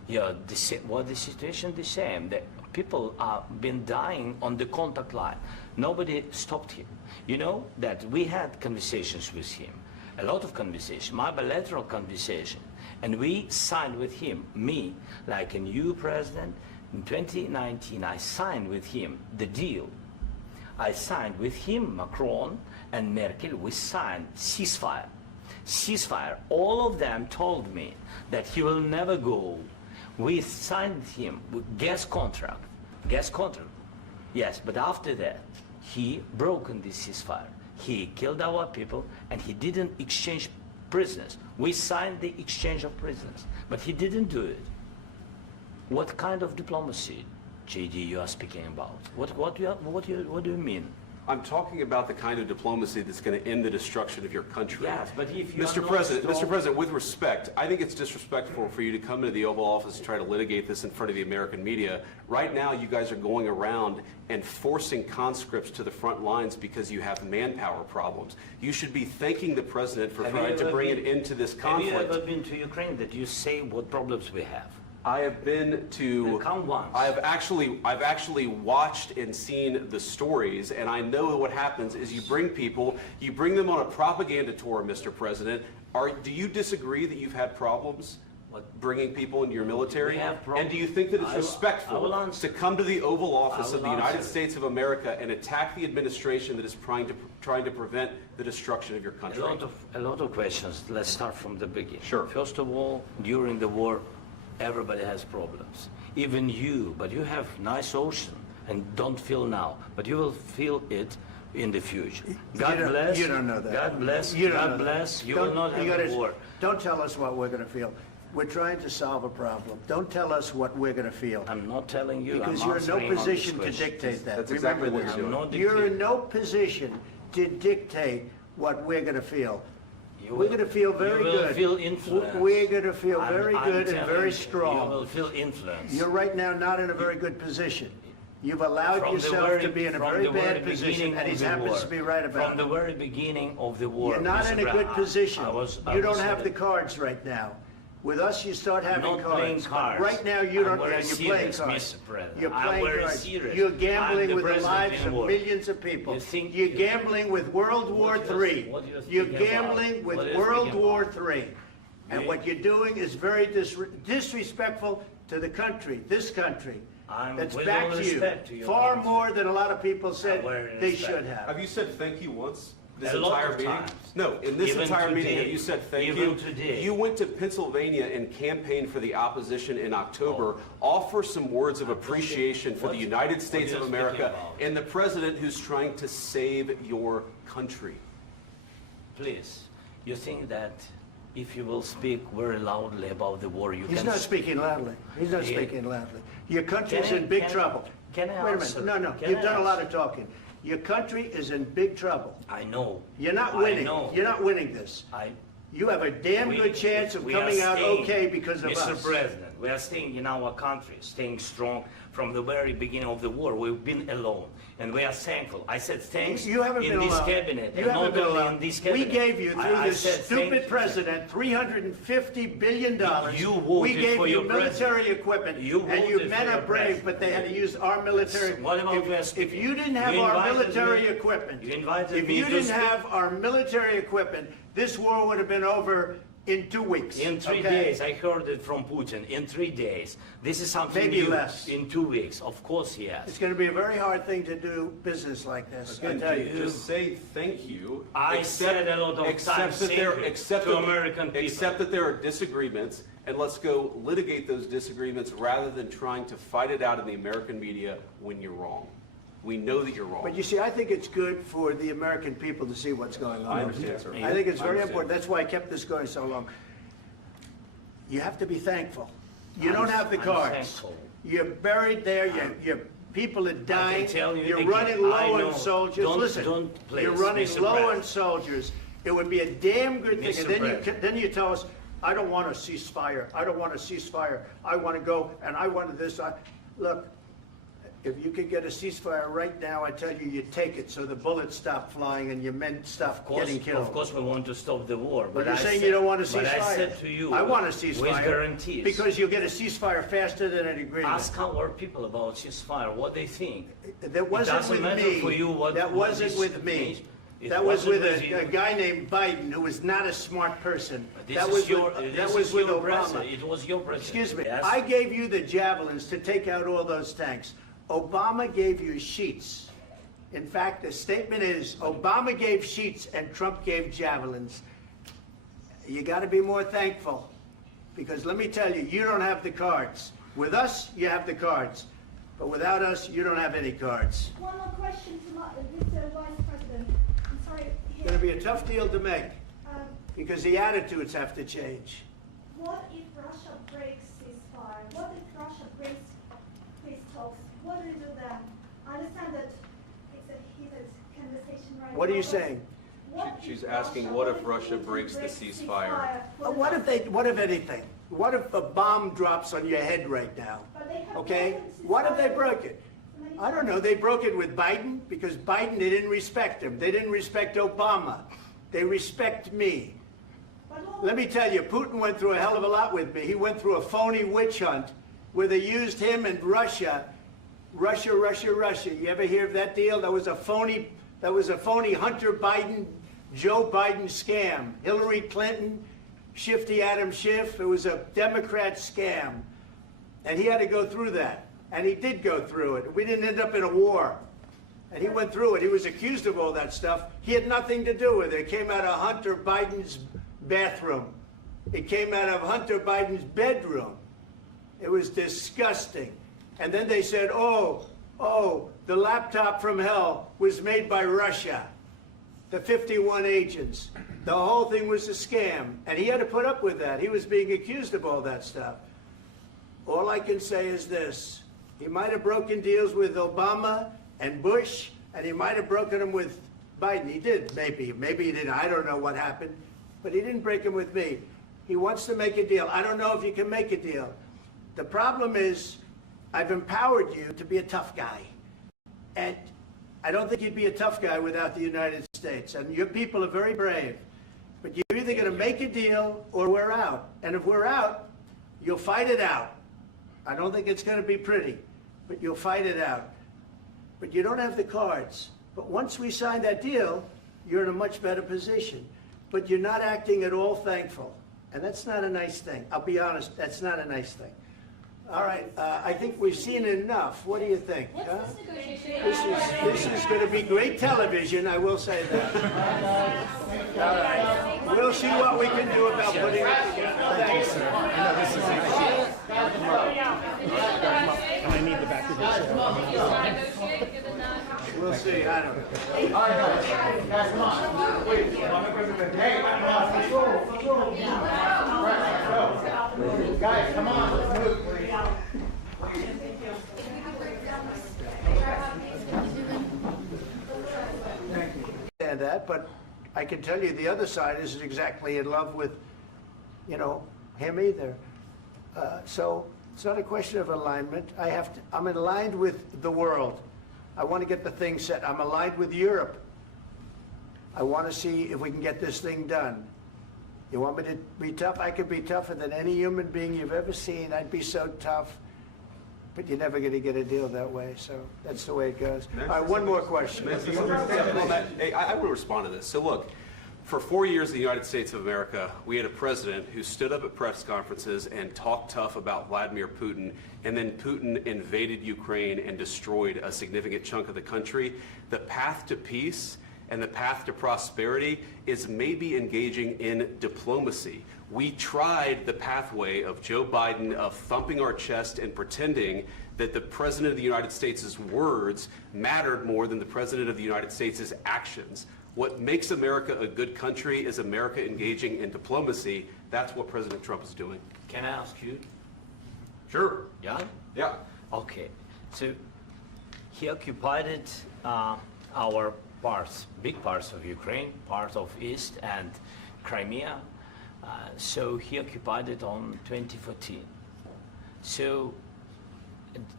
Yeah, the situation the same. The people are been dying on the contact line. Nobody stopped him. You know that we had conversations with him, a lot of conversation, my bilateral conversation, and we signed with him, me, like a new president. In 2019, I signed with him the deal. I signed with him, Macron and Merkel, we signed ceasefire. Ceasefire. All of them told me that he will never go. We signed him with gas contract. Gas contract. Yes, but after that, he broken this ceasefire. He killed our people and he didn't exchange prisoners. We signed the exchange of prisoners, but he didn't do it. What kind of diplomacy, JD, you are speaking about? What do you mean? I'm talking about the kind of diplomacy that's going to end the destruction of your country. Yes, but if you Mr. President, with respect, I think it's disrespectful for you to come into the Oval Office and try to litigate this in front of the American media. Right now, you guys are going around and forcing conscripts to the front lines because you have manpower problems. You should be thanking the President for trying to bring an end to this conflict. Have you ever been to Ukraine that you say what problems we have? I have been to. Then come once. I've actually watched and seen the stories, and I know what happens is you bring people, you bring them on a propaganda tour, Mr. President. Do you disagree that you've had problems bringing people into your military? We have problems. And do you think that it's respectful to come to the Oval Office of the United answer. States of America and attack the administration that is trying to prevent the destruction of your country? A lot of questions. Let's start from the beginning. Sure. First of all, during the war, everybody has problems. Even you, but you have nice ocean and don't feel now, but you will feel it in the future. God bless. You don't know that. God bless. You don't God know that. bless. You will not have a war. Don't tell us what we're going to feel. We're trying to solve a problem. Don't tell us what we're going to feel. I'm not telling you. Because I'm you're in no answering on this position to question. dictate that. That's Remember exactly what this. you're doing. I'm not You're in dictating. no position to dictate what we're going to feel. You We're will- going to feel very you will good. feel influence. We're going to feel very I'm good and telling very you, strong. You will feel influence. You're right now not in a very good position. You've allowed From the yourself to be in a from very the bad very position, beginning and he of the happens war. to be right about From the it. very beginning of the war. You're not Mr. in a good Brown, position. I You don't was have at the it. cards right now. With us, you start having not cards. playing cards. Right now, you I'm don't. very You're playing serious, cards. Mr. President. You're I'm playing very cards. serious. You're I'm gambling the with the president lives in of war. millions of people. You think- You're gambling with World War What you're- III. what you're You're speaking gambling about? with What you're World speaking War about? III. And You- what you're doing is very disrespectful to the country, this country. That's with back all to you. respect to your Far country. more than a lot of people said very they respect. should have. Have you said thank you once? This A lot entire of meeting? times. No, in this Even entire meeting, today. have you said thank Even you? today. You went to Pennsylvania and campaigned for the opposition in October. Offer some words of appreciation for What- the United what States are of you America speaking about? and the president who's trying to save your country. Please, you think that if you will speak very loudly about the war, you He's can... not speaking loudly. He's not Yeah. speaking loudly. Your country's Can I- in big can I- trouble. can I Wait a answer? minute. No, Can you've I done a lot answer? of talking. Your country is in big trouble. I know. You're not I winning. know. You're not winning this. You have a damn good chance of we are coming out staying, okay because of Mr. us. President, we are staying in our country, staying strong from the very beginning of the war. We've been alone, and we are thankful. I said thanks You haven't in been this alone. cabinet, You and haven't not been only alone. in this We cabinet. gave you, through I this said thank stupid you. president, $350 billion. You voted We gave for you your military president. equipment, You and you voted men for are your brave, president. but they had to use our military. What about you are If speaking? you didn't have You our invited military me- equipment, you invited if me you to didn't speak. have our military equipment, this war would have been over in 2 weeks. In 3 okay? days, I heard it from Putin. In 3 days, this is something Maybe new. less. In 2 weeks, of course, yes. It's going to be a very hard thing to do business like this. I And tell you. just say thank you. I said a lot of except times that thank there, you except to that, American people. Except that there are disagreements, and let's go litigate those disagreements rather than trying to fight it out in the American media when you're wrong. We know that you're wrong. But you see, I think it's good for the American people to see what's going on. I understand, sir. I think it's I very understand. important. That's why I kept this going so long. You have to be thankful. You don't have the I'm cards. thankful. You're buried there. Your people are dying. tell you You're again, running I low know. on soldiers. Don't- Listen, don't please, you're running Mr. low on President. soldiers. It would be a damn good thing. Mr. And then President. then you tell us, I don't want a ceasefire. I don't want a ceasefire. I want to go and I want this. Look, If you could get a ceasefire right now, I tell you, you take it so the bullets stop flying and your men stop getting killed. Of course, we want to stop the war. But you're I saying said- you don't want a ceasefire. But I said to you, I want a ceasefire. with guarantees. Because you'll get a ceasefire faster than an agreement. Ask our people about ceasefire, what they think. That wasn't doesn't with matter me. for you what- That what wasn't this with me. means. It That was wasn't with with you. a guy named Biden who was not a smart person. This That is was your, with, this that is was with your Obama. president. It was your president. Excuse me. Yes? I gave you the javelins to take out all those tanks. Obama gave you sheets. In fact, the statement is Obama gave sheets and Trump gave javelins. You got to be more thankful, because let me tell you, you don't have the cards. With us, you have the cards, but without us, you don't have any cards. One more question to Mr. Vice President. I'm sorry. It's going to be a tough deal to make, Um, because the attitudes have to change. What if Russia breaks ceasefire? What if Russia breaks peace talks? What do you do then? I understand that it's a heated conversation right now. What are you but saying? what She's if asking, what if Russia Putin breaks the breaks ceasefire? What if anything? What if a bomb drops on your head right now? But they have Okay? broken What if they ceasefire broke it? many I don't know. They broke it with Biden because Biden, they didn't respect him. They didn't respect Obama. They respect me. But all- Let me tell you, Putin went through a hell of a lot with me. He went through a phony witch hunt where they used him and Russia. Russia. You ever hear of that deal? That was a phony Hunter Biden, Joe Biden scam. Hillary Clinton, Shifty Adam Schiff. It was a Democrat scam. And he had to go through that. And he did go through it. We didn't end up in a war. And he went through it. He was accused of all that stuff. He had nothing to do with it. It came out of Hunter Biden's bathroom. It came out of Hunter Biden's bedroom. It was disgusting. And then they said, oh, the laptop from hell was made by Russia. The 51 agents. The whole thing was a scam. And he had to put up with that. He was being accused of all that stuff. All I can say is this. He might have broken deals with Obama and Bush, and he might have broken them with Biden. He did, maybe. Maybe he didn't. I don't know what happened. But he didn't break them with me. He wants to make a deal. I don't know if you can make a deal. The problem is, I've empowered you to be a tough guy. And I don't think you'd be a tough guy without the United States. And your people are very brave. But you're either going to make a deal or we're out. And if we're out, you'll fight it out. I don't think it's going to be pretty, but you'll fight it out. But you don't have the cards. But once we sign that deal, you're in a much better position. But you're not acting at all thankful. And that's not a nice thing. I'll be honest, that's not a nice thing. All right, I think we've seen enough. What do you think? Huh? What's this negotiation? This is going to be great television, I will say that. All right. We'll see what we can do about putting it together. Thanks. And I need the back of this. Negotiate, get it done. We'll see. I don't know. All right, guys, come on. Wait, hey, come on, let's go. Right, go. Guys, come on, let's move. Understand that, but I can tell you the other side isn't exactly in love with, him either. So it's not a question of alignment. I'm aligned with the world. I want to get the thing set. I'm aligned with Europe. I want to see if we can get this thing done. You want me to be tough? I could be tougher than any human being you've ever seen. I'd be so tough. But you're never going to get a deal that way, so that's the way it goes. All right, one more question. Hey, I will respond to this. So look, for 4 years in the United States of America, we had a president who stood up at press conferences and talked tough about Vladimir Putin, and then Putin invaded Ukraine and destroyed a significant chunk of the country. The path to peace and the path to prosperity is maybe engaging in diplomacy. We tried the pathway of Joe Biden of thumping our chest and pretending that the President of the United States' words mattered more than the President of the United States' actions. What makes America a good country is America engaging in diplomacy. That's what President Trump is doing. Can I ask you? Sure. Yeah? Yeah. Okay. So he occupied our parts, big parts of Ukraine, part of East and Crimea. So he occupied it on 2014. So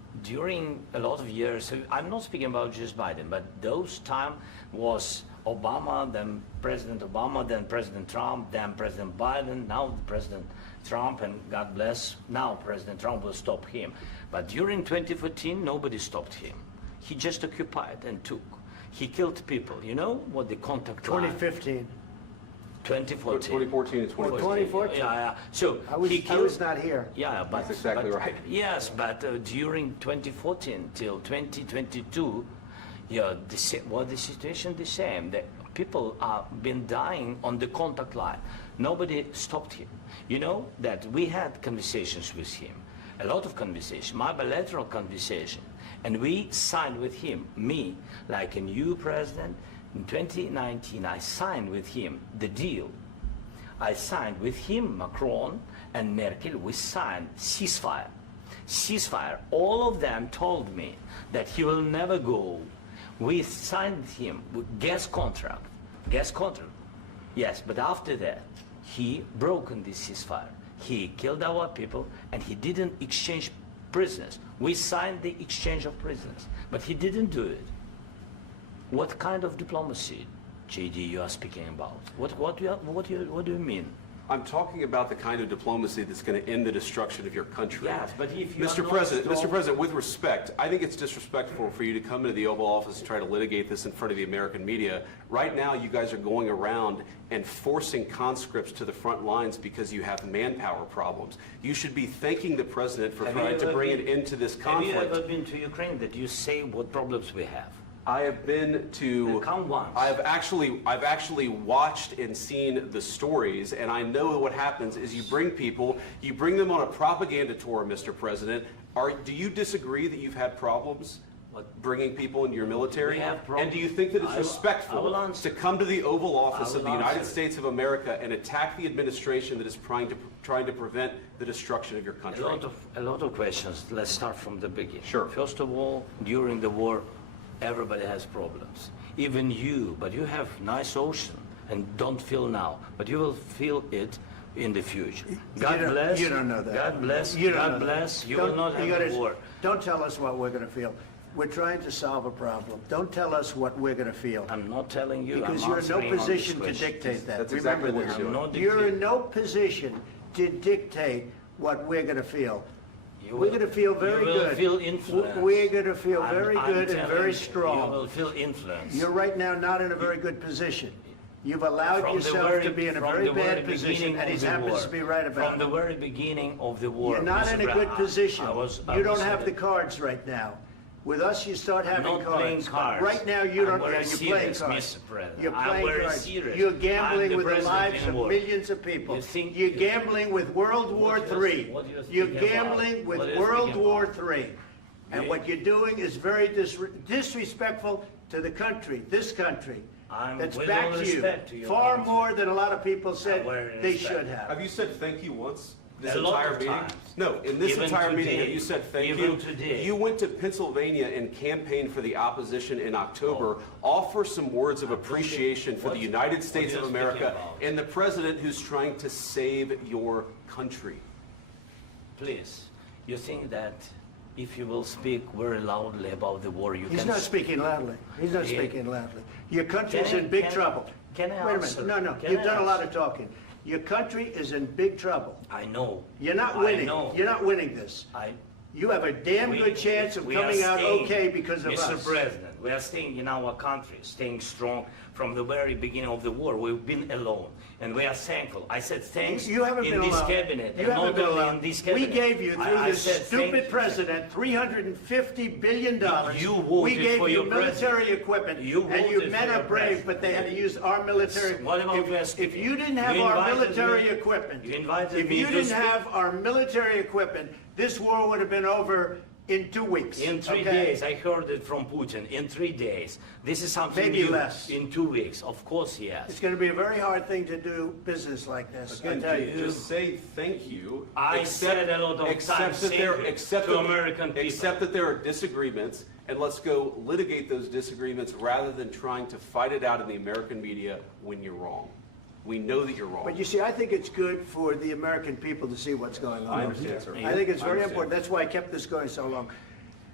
during a lot of years, I'm not speaking about just Biden, but those time was Obama, then President Obama, then President Trump, then President Biden, now President Trump, and God bless, now President Trump will stop him. But during 2014, nobody stopped him. He just occupied and took. He killed people. You know what the contact line? 2015. 2014. 2014 and 2015. 2014. Yeah. So I was, he I killed. was not here. Yeah, but That's exactly but- right. Yes, but during 2014 till 2022, yeah, the situation the same. The people are been dying on the contact line. Nobody stopped him. You know that we had conversations with him, a lot of conversation, my bilateral conversation, and we signed with him, me, like a new president. In 2019, I signed with him the deal. I signed with him, Macron and Merkel, we signed ceasefire. Ceasefire. All of them told me that he will never go. We signed with him with gas contract. Gas contract. Yes, but after that, he broken this ceasefire. He killed our people and he didn't exchange prisoners. We signed the exchange of prisoners, but he didn't do it. What kind of diplomacy, JD, you are speaking about? What do you mean? I'm talking about the kind of diplomacy that's going to end the destruction of your country. Yes, but if you Mr. are not President, strong- Mr. President, with respect, I think it's disrespectful for you to come into the Oval Office and try to litigate this in front of the American media. Right now, you guys are going around and forcing conscripts to the front lines because you have manpower problems. You should be thanking the President for Have you trying to ever bring been- an end to this Have conflict. you ever been to Ukraine that you say what problems we have? I have been to. Then come once. I've actually watched and seen the stories, and I know what happens is you bring people, you bring them on a propaganda tour, Mr. President. Do you disagree that you've had problems bringing people into your military? We have problems. And do you think that it's I will respectful answer. to come to the Oval Office I of the will United answer. States of America and attack the administration that is trying to prevent the destruction of your country? A lot of questions. Let's start from the beginning. Sure. First of all, during the war, everybody has problems. Even you, but you have nice ocean and don't feel now, but you will feel it in the future. God bless. You don't know that. God bless. You don't God know that. bless. You Don't- will not you have gotta- a war. Don't tell us what we're going to feel. We're trying to solve a problem. Don't tell us what we're going to feel. I'm not telling you. Because I'm you're in no answering on this position to question. dictate that. That's Remember exactly what this. you're I'm not You're dictating. in no position to dictate what we're going to feel. You We're will- going to feel very you will good. feel influence. We're going to feel I'm- very I'm good and telling very you, strong. You will feel influence. You're right now not in a very good position. You've allowed From the yourself to be in a from very the bad very position, beginning and of he the happens war. to be right about From the it. very beginning of the war. You're not Mr. in a Brown, good position. I You was don't have the saying- cards right now. With us, you start having not cards. playing But cards. right now, you I'm don't. very Yeah, you're playing serious, cards. Mr. President. You're I'm playing very cards. serious. You're I'm gambling the with the president lives in of war. millions of people. You think- You're gambling with World War What do you- III. what do you You're think about? gambling with What do you World think War about? III. And Yeah. what you're doing is very disrespectful to the country, this country. That's with back all to respect to you. your Far country. more than a lot of people said very they respect. should have. Have you said thank you once? This A lot entire of meeting? times. No, in this Even entire meeting, today. have you said thank Even you? today. You went to Pennsylvania and campaigned for the opposition in October. Offer some words of appreciation for What- the United what States are of you America speaking about? and the president who's trying to save your country. Please, you think that if you will speak very loudly about the war, you He's can... not speaking loudly. He's not Yeah. speaking loudly. Your country's Can I- in big can I- trouble. can I Wait a answer? minute. No, Can you've I done a lot answer? of talking. Your country is in big trouble. I know. You're not I winning. know. You're not winning this. You have a damn good chance of we are coming out staying, okay because of Mr. us. President, we are staying in our country, staying strong from the very beginning of the war. We've been alone, and we are thankful. I said thanks You haven't in been this alone. cabinet, You and haven't not been only alone. in this We cabinet. gave you, through I this said stupid thank- president, $350 billion. You voted We gave for you your military president. equipment, You and you voted men for your are brave, president. but they had to use our military. What about you are If speaking? you didn't have You our invited military me- equipment, you invited if me you to didn't speak- have our military equipment, this war would have been over in 2 weeks. In 3 okay? days, I heard it from Putin. In 3 days, this is something Maybe new. less. In 2 weeks, of course, yes. It's going to be a very hard thing to do business like this. I Again, tell you. just say thank you. I said a lot of except times that thank there, you except to that, American people. Except that there are disagreements, and let's go litigate those disagreements rather than trying to fight it out in the American media when you're wrong. We know that you're wrong. But you see, I think it's good for the American people to see what's going on. I understand, sir. I think it's I very understand. important. That's why I kept this going so long.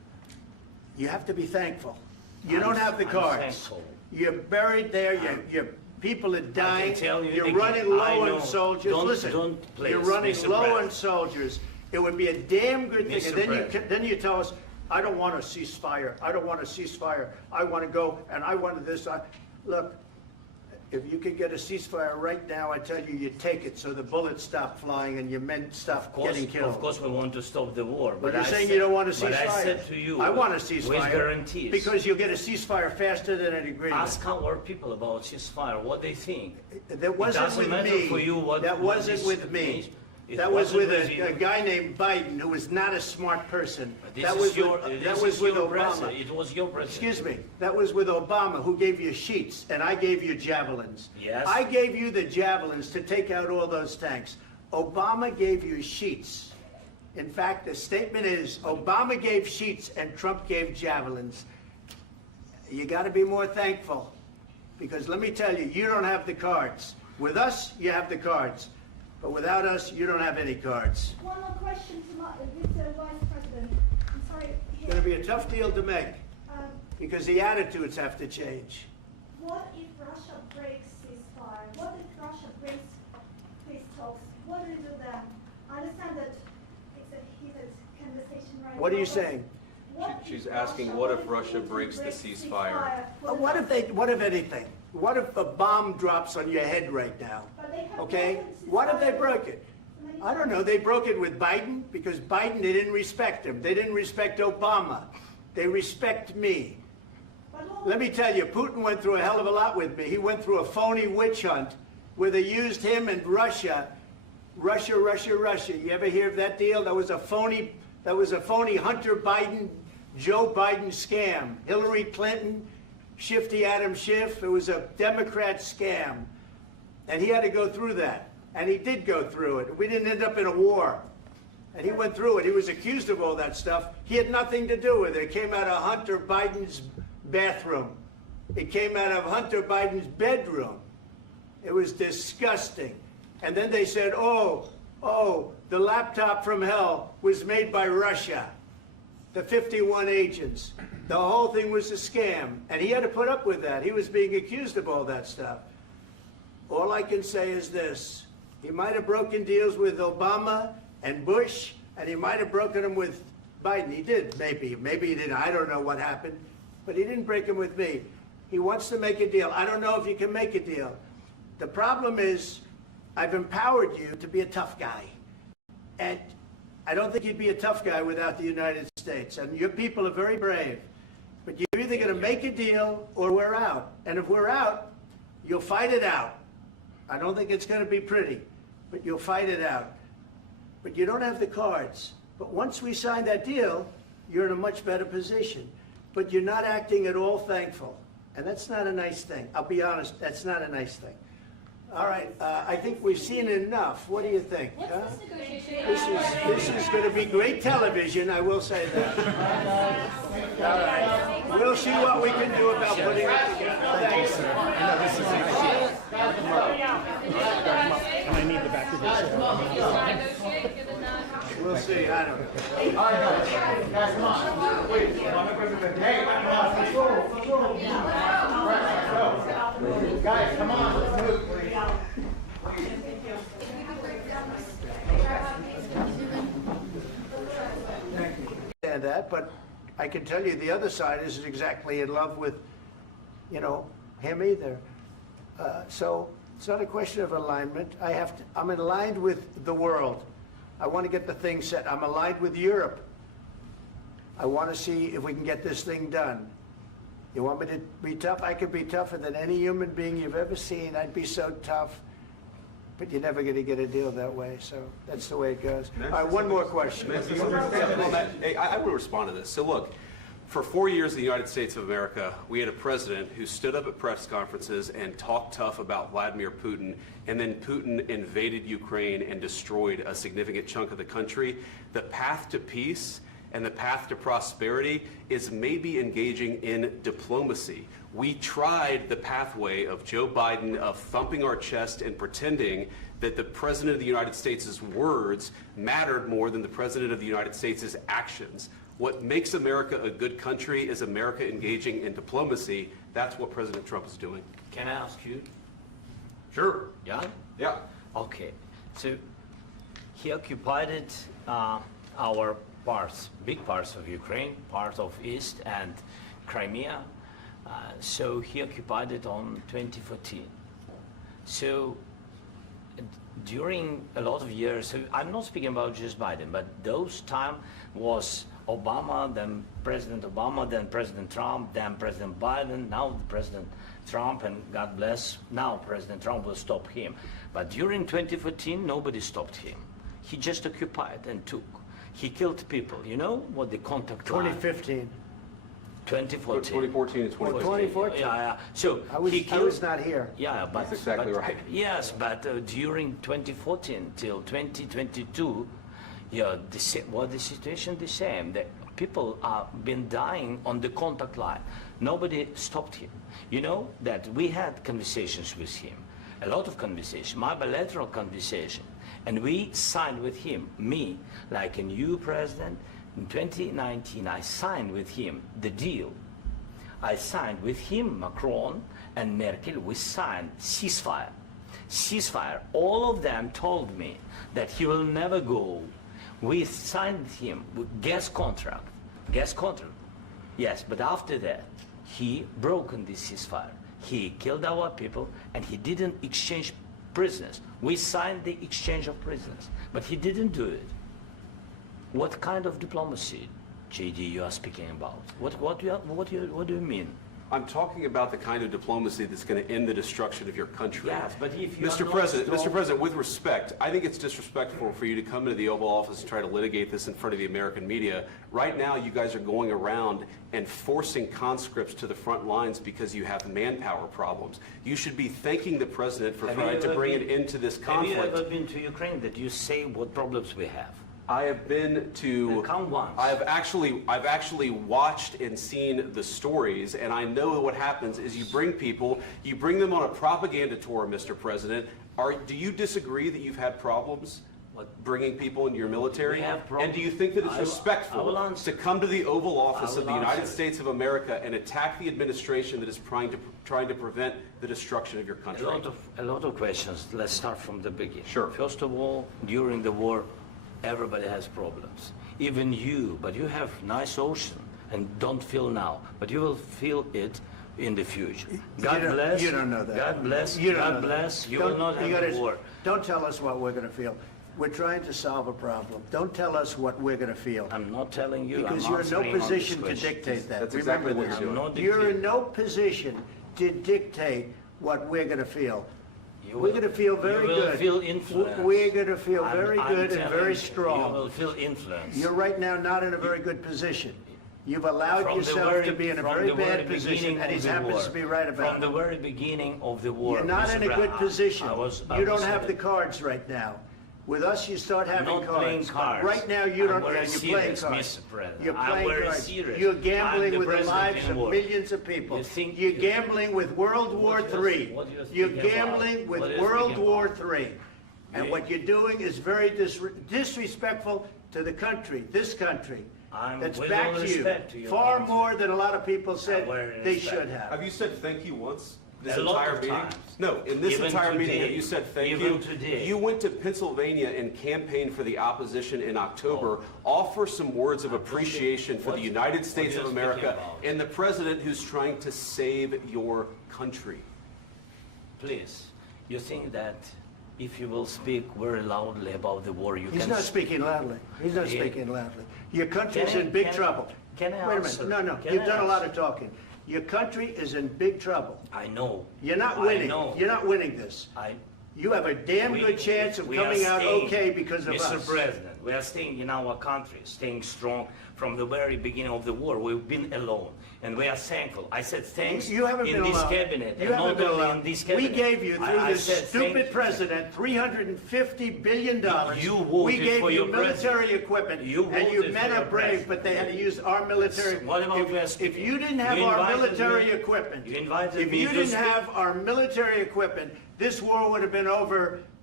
You have to be thankful. You don't have the I'm cards. thankful. You're buried there. Your people are dying. tell you You're again, running I low know. on soldiers. Don't- Listen, don't please, you're running Mr. low on President. soldiers. It would be a damn good thing. Mr. And President. then you tell us, I don't want a ceasefire. I don't want a ceasefire. I want to go and I want this. Look, if you could get a ceasefire right now, I tell you, you take it so the bullets stop flying and your men stop getting killed. Of course, we want to stop the war. But you're I saying said- you don't want a ceasefire. But I said to you, I want a with ceasefire. guarantees. Because you'll get a ceasefire faster than an agreement. Ask our people about ceasefire, what they think. That wasn't doesn't with matter me. for you what- That what wasn't this with me. means. It That was with wasn't with a you. guy named Biden who was not a smart person. This That is was your, with, this that is was with your Obama. president. It was your president. Excuse me. That was with Obama, who gave you sheets, and I gave you javelins. Yes. I gave you the javelins to take out all those tanks. Obama gave you sheets. In fact, the statement is Obama gave sheets and Trump gave javelins. You got to be more thankful, because let me tell you, you don't have the cards. With us, you have the cards. But without us, you don't have any cards. One more question to Mr. Vice President. I'm sorry. It's going to be a tough deal to make, Um, because the attitudes have to change. What if Russia breaks ceasefire? What if Russia breaks peace talks? What do we do then? I understand that it's a heated conversation right now. What are you but saying? what if She's asking, what if Russia Putin breaks the ceasefire? What if anything? What if a bomb drops on your head right now? But they have Okay? broken What if they ceasefire broke it? many I don't know. They broke it with Biden because Biden, they didn't respect him. They didn't respect Obama. They respect me. But all- Let me tell you, Putin went through a hell of a lot with me. He went through a phony witch hunt where they used him and Russia. Russia. You ever hear of that deal? That was a phony Hunter Biden, Joe Biden scam. Hillary Clinton, Shifty Adam Schiff. It was a Democrat scam. And he had to go through that. And he did go through it. We didn't end up in a war. And he went through it. He was accused of all that stuff. He had nothing to do with it. It came out of Hunter Biden's bathroom. It came out of Hunter Biden's bedroom. It was disgusting. And then they said, oh, the laptop from hell was made by Russia. The 51 agents. The whole thing was a scam. And he had to put up with that. He was being accused of all that stuff. All I can say is this. He might have broken deals with Obama and Bush, and he might have broken them with Biden. He did, maybe. Maybe he didn't. I don't know what happened. But he didn't break them with me. He wants to make a deal. I don't know if you can make a deal. The problem is, I've empowered you to be a tough guy. And I don't think you'd be a tough guy without the United States. And your people are very brave. But you're either going to make a deal or we're out. And if we're out, you'll fight it out. I don't think it's going to be pretty, but you'll fight it out. But you don't have the cards. But once we sign that deal, you're in a much better position. But you're not acting at all thankful. And that's not a nice thing. I'll be honest, that's not a nice thing. All right, I think we've seen enough. What do you think? What's huh? this negotiation? This is going to be great television, I will say that. All right. We'll see what we can do about putting it together. Thanks. And I need the back of this. Negotiate, give the non- We'll see, I don't know. All right, guys, come on. Wait, hey, come on, let's go. Right, let's go. Guys, come on, let's move, please. Understand that, but I can tell you the other side isn't exactly in love with, him either. So it's not a question of alignment. I'm aligned with the world. I want to get the thing set. I'm aligned with Europe. I want to see if we can get this thing done. You want me to be tough? I could be tougher than any human being you've ever seen. I'd be so tough. But you're never going to get a deal that way, so that's the way it goes. All right, one more question. Hey, I want to respond to this. So look, for 4 years in the United States of America, we had a president who stood up at press conferences and talked tough about Vladimir Putin, and then Putin invaded Ukraine and destroyed a significant chunk of the country. The path to peace and the path to prosperity is maybe engaging in diplomacy. We tried the pathway of Joe Biden of thumping our chest and pretending that the President of the United States' words mattered more than the President of the United States' actions. What makes America a good country is America engaging in diplomacy. That's what President Trump is doing. Can I ask you? Sure. Yeah? Yeah. Okay. So he occupied it, our parts, big parts of Ukraine, part of East and Crimea. So he occupied it on 2014. So during a lot of years, so I'm not speaking about just Biden, but those time was Obama, then President Obama, then President Trump, then President Biden, now President Trump, and God bless, now President Trump will stop him. But during 2014, nobody stopped him. He just occupied and took. He killed people. You know what the contact line? 2015. 2014. 2014 and 2015. 2014. Yeah. So I was, he I killed. was not here. Yeah, but That's exactly but- right. Yes, but during 2014 till 2022, yeah, the situation the same. That people are been dying on the contact line. Nobody stopped him. You know that we had conversations with him, a lot of conversation, my bilateral conversation, and we signed with him. Me, like a new president, in 2019, I signed with him the deal. I signed with him, Macron and Merkel, we signed ceasefire. Ceasefire. All of them told me that he will never go. We signed with him with gas contract. Gas contract. Yes, but after that, he broken this ceasefire. He killed our people and he didn't exchange prisoners. We signed the exchange of prisoners, but he didn't do it. What kind of diplomacy, JD, you are speaking about? What do you mean? I'm talking about the kind of diplomacy that's going to end the destruction of your country. Yes, but if you Mr. are not President, strong- Mr. President, with respect, I think it's disrespectful for you to come into the Oval Office and try to litigate this in front of the American media. Right now, you guys are going around and forcing conscripts to the front lines because you have manpower problems. You should be thanking the President for Have you trying to ever bring been- it into this Have you conflict. ever been to Ukraine that you say what problems we have? I have been to. Then come once. I've actually watched and seen the stories, and I know what happens is you bring them on a propaganda tour, Mr. President. Do you disagree that you've had problems bringing people into your military? We have And problems. do you think that it's I will respectful answer. to come to the Oval Office I of the will United answer. States of America and attack the administration that is trying to prevent the destruction of your country? A lot of questions. Let's start from the beginning. Sure. First of all, during the war, everybody has problems. Even you, but you have nice ocean and don't feel now, but you will feel it in the future. God bless. You don't know that. God bless. You don't God know that. bless. You Don't- will not you have gotta- a war. Don't tell us what we're going to feel. We're trying to solve a problem. Don't tell us what we're going to feel. I'm not telling you. Because I'm you're in no answering on this position to question. dictate that. That's Remember exactly what this. you're doing. I'm not You're in dictating. no position to dictate what we're going to feel. You We're will- going to feel very you will good. feel influenced. We're going to feel very I'm good and telling very you, strong. You will feel influence. You're right now not in a very good position. You've allowed From the yourself very- to be in a from very the very bad position, beginning and he of the happens war. to be right about From the it. very beginning of the war. You're not Mr. in a Brown, good position. I You don't was have the cards right now. With us, you start having not cards. playing But cards. right now, you I'm don't. very You're serious, playing cards. Mr. President. You're I'm playing very cards. serious. You're I'm gambling the with the president lives in of war. millions of people. You think- You're gambling with World War What you're- III. what you're You're speaking gambling about? with What you're World speaking War about? III. And Yeah. what you're doing is very disrespectful to the country, this country. I'm That's with back all to you. respect to your Far country. more than a lot of people said very they respect. should have. Have you said thank you once? This A lot entire of meeting? times. No, in this Even entire meeting, today. have you said thank Even you? today. You went to Pennsylvania and campaigned for the opposition in October. Offer some words of appreciation for the United States you're of speaking America about. and the president who's trying to save your country. Please, you think that if you will speak very loudly about the war, you He's can... not speaking loudly. He's not Yeah. speaking loudly. Your country's Can I- in big can I- trouble. can I Wait a answer? minute. No, Can you've I done a lot answer? of talking. Your country is in big trouble. I know. You're not I winning. know. You're not winning this. You have a damn We- good chance of we are coming out staying, okay because of Mr. us. President, we are staying in our country, staying strong from the very beginning of the war. We've been alone, and we are thankful. I said thanks You haven't in been this alone. cabinet, You and haven't not been only alone. in this We cabinet. gave you, through I this said thank stupid you. president, $350 billion. You voted We gave for you your military president. equipment, You and you voted men for are your brave, president. but they had to use our military. What about we are If speaking? you didn't have You our invited military me- equipment, you invited if me you to didn't speak. have our military equipment, this war would have been over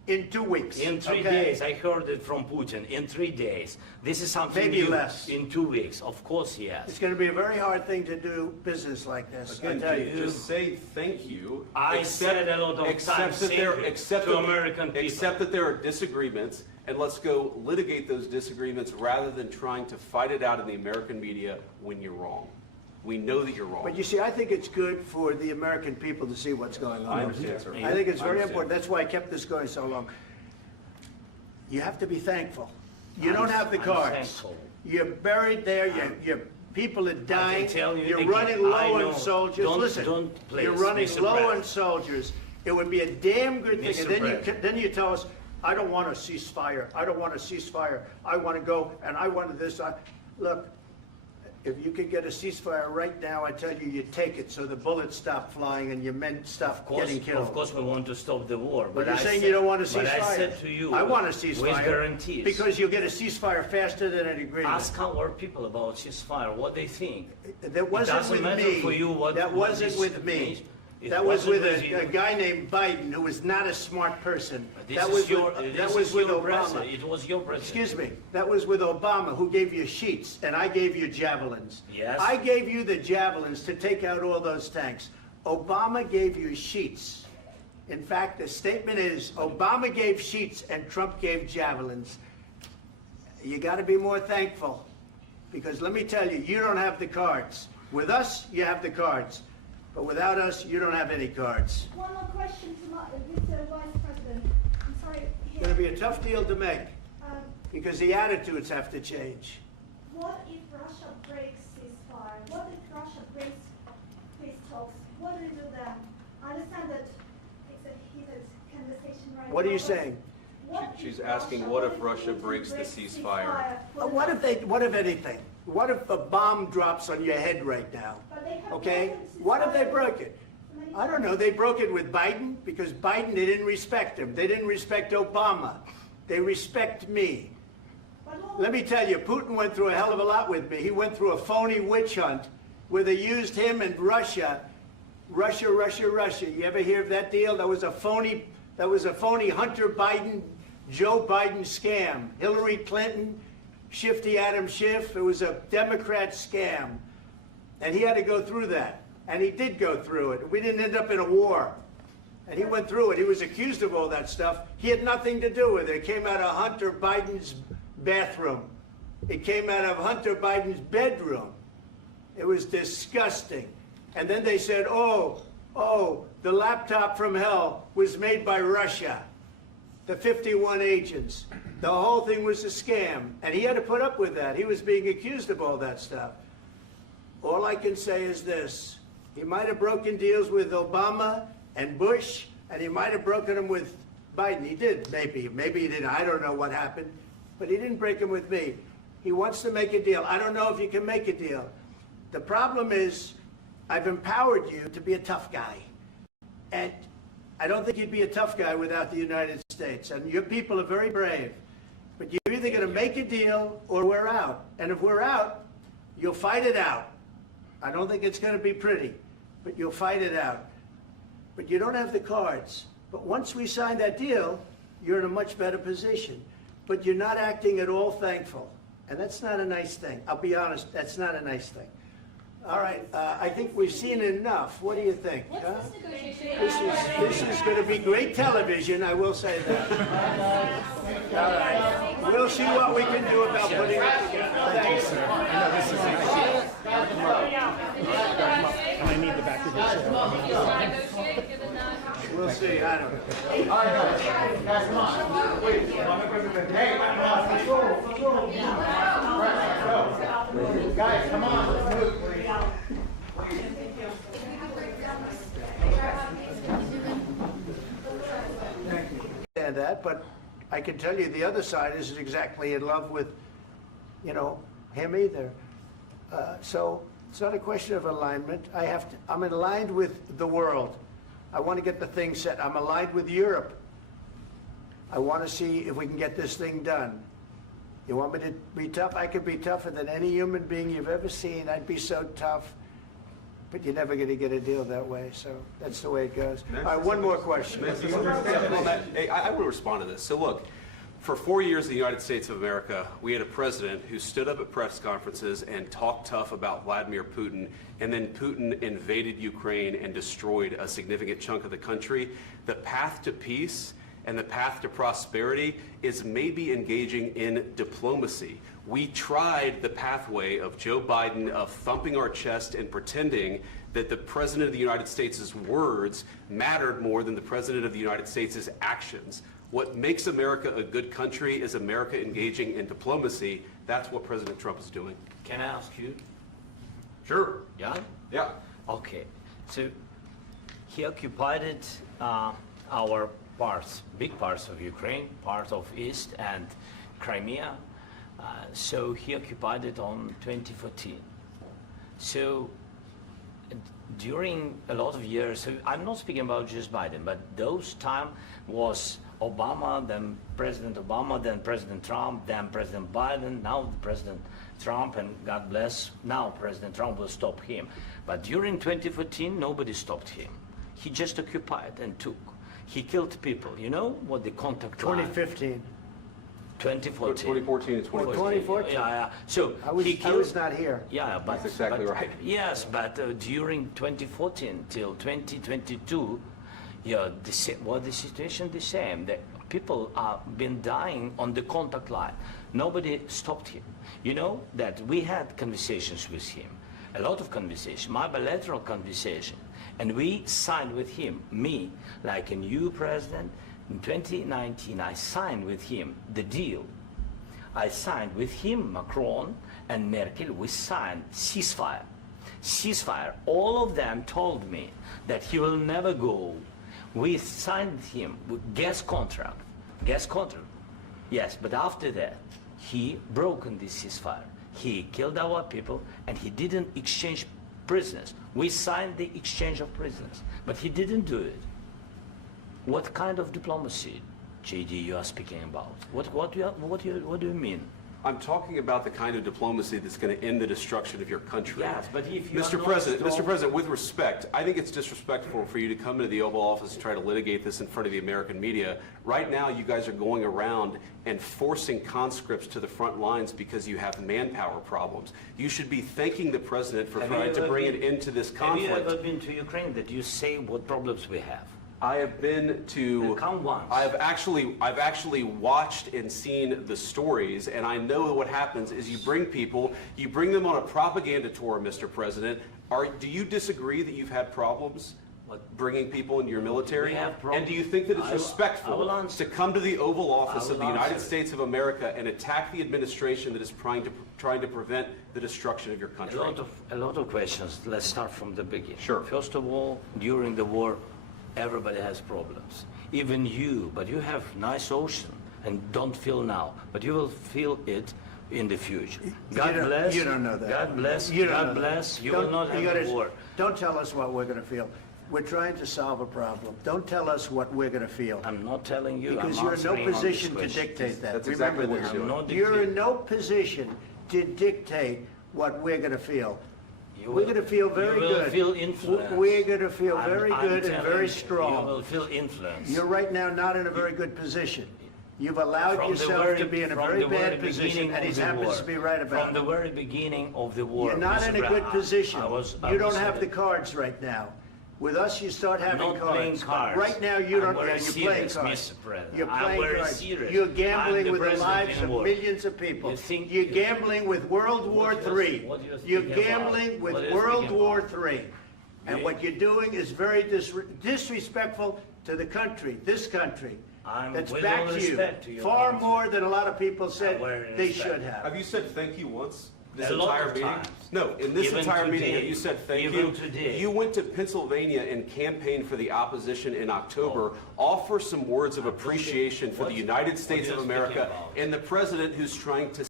in 2 weeks. In 3 okay? days, I heard it from Putin. In 3 days, this is something Maybe new. less. In 2 weeks, of course, yes. It's going to be a very hard thing to do business like this. I Again, tell you. just say thank you. I said a lot of times that there, thank you accept to that- American people. Accept that there are disagreements, and let's go litigate those disagreements rather than trying to fight it out in the American media when you're wrong. We know that you're wrong. But you see, I think it's good for the American people to see what's going on. I understand, sir. I think it's I very understand. important. That's why I kept this going so long. You have to be thankful. You don't have the I'm cards. thankful. You're buried there. Your people are dying. tell you You're again, running I low know. on soldiers. Don't- Listen, don't please, you're running Mr. low Brad. on soldiers. It would be a damn good thing. Mr. And then Brad. then you tell us, I don't want a ceasefire. I don't want a ceasefire. I want to go and I want this. Look, if you could get a ceasefire right now, I tell you, you take it so the bullets stop flying and your men stop getting killed. Of course, we want to stop the war. But you're I saying said- you don't want a ceasefire. But I said to you, I want a ceasefire. with guarantees. Because you'll get a ceasefire faster than an agreement. Ask our people about ceasefire, what they think. That wasn't doesn't with matter me. for you what- That what wasn't this with me. means. It That was with wasn't with a you. guy named Biden, who was not a smart person. This That is was your, with, this that was is with your Obama. president. It was your president. Excuse me. That was with Obama, who gave you sheets, and I gave you javelins. Yes. I gave you the javelins to take out all those tanks. Obama gave you sheets. In fact, the statement is Obama gave sheets and Trump gave javelins. You got to be more thankful, because let me tell you, you don't have the cards. With us, you have the cards. But without us, you don't have any cards. One more question to Mr. Vice President. I'm sorry. It's going to be a tough deal to make, Um, because the attitudes have to change. What if Russia breaks ceasefire? What if Russia breaks peace talks? What do you do then? I understand that it's a heated conversation right now. What are you but saying? what She's if asking, what if Russia breaks the ceasefire? What if anything? What if a bomb drops on your head right now? But they have Okay? broken What if they ceasefire broke it? many I don't know. They broke it with Biden, because Biden, they didn't respect him. They didn't respect Obama. They respect me. But all- Let me tell you, Putin went through a hell of a lot with me. He went through a phony witch hunt where they used him and Russia. Russia. You ever hear of that deal? That was a phony Hunter Biden, Joe Biden scam. Hillary Clinton, Shifty Adam Schiff. It was a Democrat scam. And he had to go through that. And he did go through it. We didn't end up in a war. And he went through it. He was accused of all that stuff. He had nothing to do with it. It came out of Hunter Biden's bathroom. It came out of Hunter Biden's bedroom. It was disgusting. And then they said, oh, the laptop from hell was made by Russia. The 51 agents. The whole thing was a scam. And he had to put up with that. He was being accused of all that stuff. All I can say is this. He might have broken deals with Obama and Bush, and he might have broken them with Biden. He did, maybe. Maybe he didn't. I don't know what happened. But he didn't break them with me. He wants to make a deal. I don't know if you can make a deal. The problem is, I've empowered you to be a tough guy. And I don't think you'd be a tough guy without the United States. And your people are very brave. But you're either going to make a deal or we're out. And if we're out, you'll fight it out. I don't think it's going to be pretty, but you'll fight it out. But you don't have the cards. But once we sign that deal, you're in a much better position. But you're not acting at all thankful. And that's not a nice thing. I'll be honest, that's not a nice thing. All right, I think we've seen enough. What do you think? Huh? What's this negotiation? This is going to be great television, I will say that. All right. We'll see what we can do about putting it together. Thank you, sir. I know this is and I need the back of Negotiate, give it none. We'll see. I don't know. All right, guys, come on. Wait, hey, come on, let's go. Let's go. Guys, come on, let's move, please. Understand that, but I can tell you the other side isn't exactly in love with, him either. So it's not a question of alignment. I'm aligned with the world. I want to get the thing set. I'm aligned with Europe. I want to see if we can get this thing done. You want me to be tough? I could be tougher than any human being you've ever seen. I'd be so tough. but you're never going to get a deal that way. So that's the way it goes. All right, one more question. I will respond to this. So look, for 4 years in the United States of America, we had a president who stood up at press conferences and talked tough about Vladimir Putin, and then Putin invaded Ukraine and destroyed a significant chunk of the country. The path to peace and the path to prosperity is maybe engaging in diplomacy. We tried the pathway of Joe Biden of thumping our chest and pretending that the President of the United States' words mattered more than the President of the United States' actions. What makes America a good country is America engaging in diplomacy. That's what President Trump is doing. Can I ask you? Sure. Yeah? Yeah. Okay. So he occupied our parts, big parts of Ukraine, part of East and Crimea. So he occupied it on 2014. So during a lot of years, so I'm not speaking about just Biden, but those time was Obama, then President Obama, then President Trump, then President Biden, now President Trump, and God bless, now President Trump will stop him. But during 2014, nobody stopped him. He just occupied and took. He killed people. You know what the contact line? 2015. 2014. 2014 and 2014. 2014. Yeah. So I was, he killed, not here. Yeah, but That's exactly but- right. Yes, but during 2014 till 2022, yeah, the situation the same. The people are been dying on the contact line. Nobody stopped him. You know that we had conversations with him, a lot of conversation, my bilateral conversation, and we signed with him. Me, like a new president. In 2019, I signed with him the deal. I signed with him, Macron and Merkel, we signed ceasefire. Ceasefire. All of them told me that he will never go. We signed him with gas contract. Gas contract. Yes, but after that, he broken this ceasefire. He killed our people and he didn't exchange prisoners. We signed the exchange of prisoners, but he didn't do it. What kind of diplomacy, JD, you are speaking about? What do you mean? I'm talking about the kind of diplomacy that's going to end the destruction of your country. Yes, but if you Mr. are President, not Mr. President, with respect, I think it's disrespectful for you to come into the Oval Office and try to litigate this in front of the American media. Right now, you guys are going around and forcing conscripts to the front lines because you have manpower problems. You should be thanking the President for trying to bring it into this conflict. Have you ever been to Ukraine that you say what problems we have? I have been to. Then come once. I've actually watched and seen the stories, and I know what happens is you bring people, you bring them on a propaganda tour, Mr. President. Do you disagree that you've had problems bringing people into your military? We have problems. And do you think that it's I will respectful answer. to come to the Oval Office I of the will United answer. States of America and attack the administration that is trying to prevent the destruction of your country? A lot of questions. Let's start from the beginning. Sure. First of all, during the war, everybody has problems. Even you, but you have nice ocean and don't feel now, but you will feel it in the future. God bless. You don't know that. God bless. You don't God know that. bless. You will not have a war. Don't tell us what we're going to feel. We're trying to solve a problem. Don't tell us what we're going to feel. I'm not telling you. Because I'm you're in no answering on this position to question. dictate that. That's Remember exactly what this. you're doing. I'm not You're in dictating. no position to dictate what we're going to feel. You We're will- going to feel very you will good. feel influenced. We're going to feel I'm- very I'm good and telling very you, strong. You will feel influence. You're right now not in a very good position. You've allowed From the yourself very- to be in a from very the very bad position, beginning and he of the happens war. to be right about From it. the very beginning of the war. You're not Mr. in a good Brown, position. I You don't was have in the cards right now. With us, you start having not playing cards. cards. Right now, you I'm don't. very You're playing serious, cards. Mr. President. You're I'm playing very cards. serious. You're I'm gambling the with the president lives in of war. millions of people. You think- You're gambling with World War What III. what you're You're speaking about? gambling with What you're World speaking War about? III. And You- what you're doing is very disrespectful to the country, this country. I'm That's with back all to respect to you. your Far answer. more than a lot of people said very they respect. should have. Have you said thank you once? This A lot entire of meeting? times. No, in this Even entire meeting, today. have you said thank Even you? today. You went to Pennsylvania and campaigned for the opposition in October. Offer some words of appreciation for What- the United what States you're of speaking America about. and the president who's trying to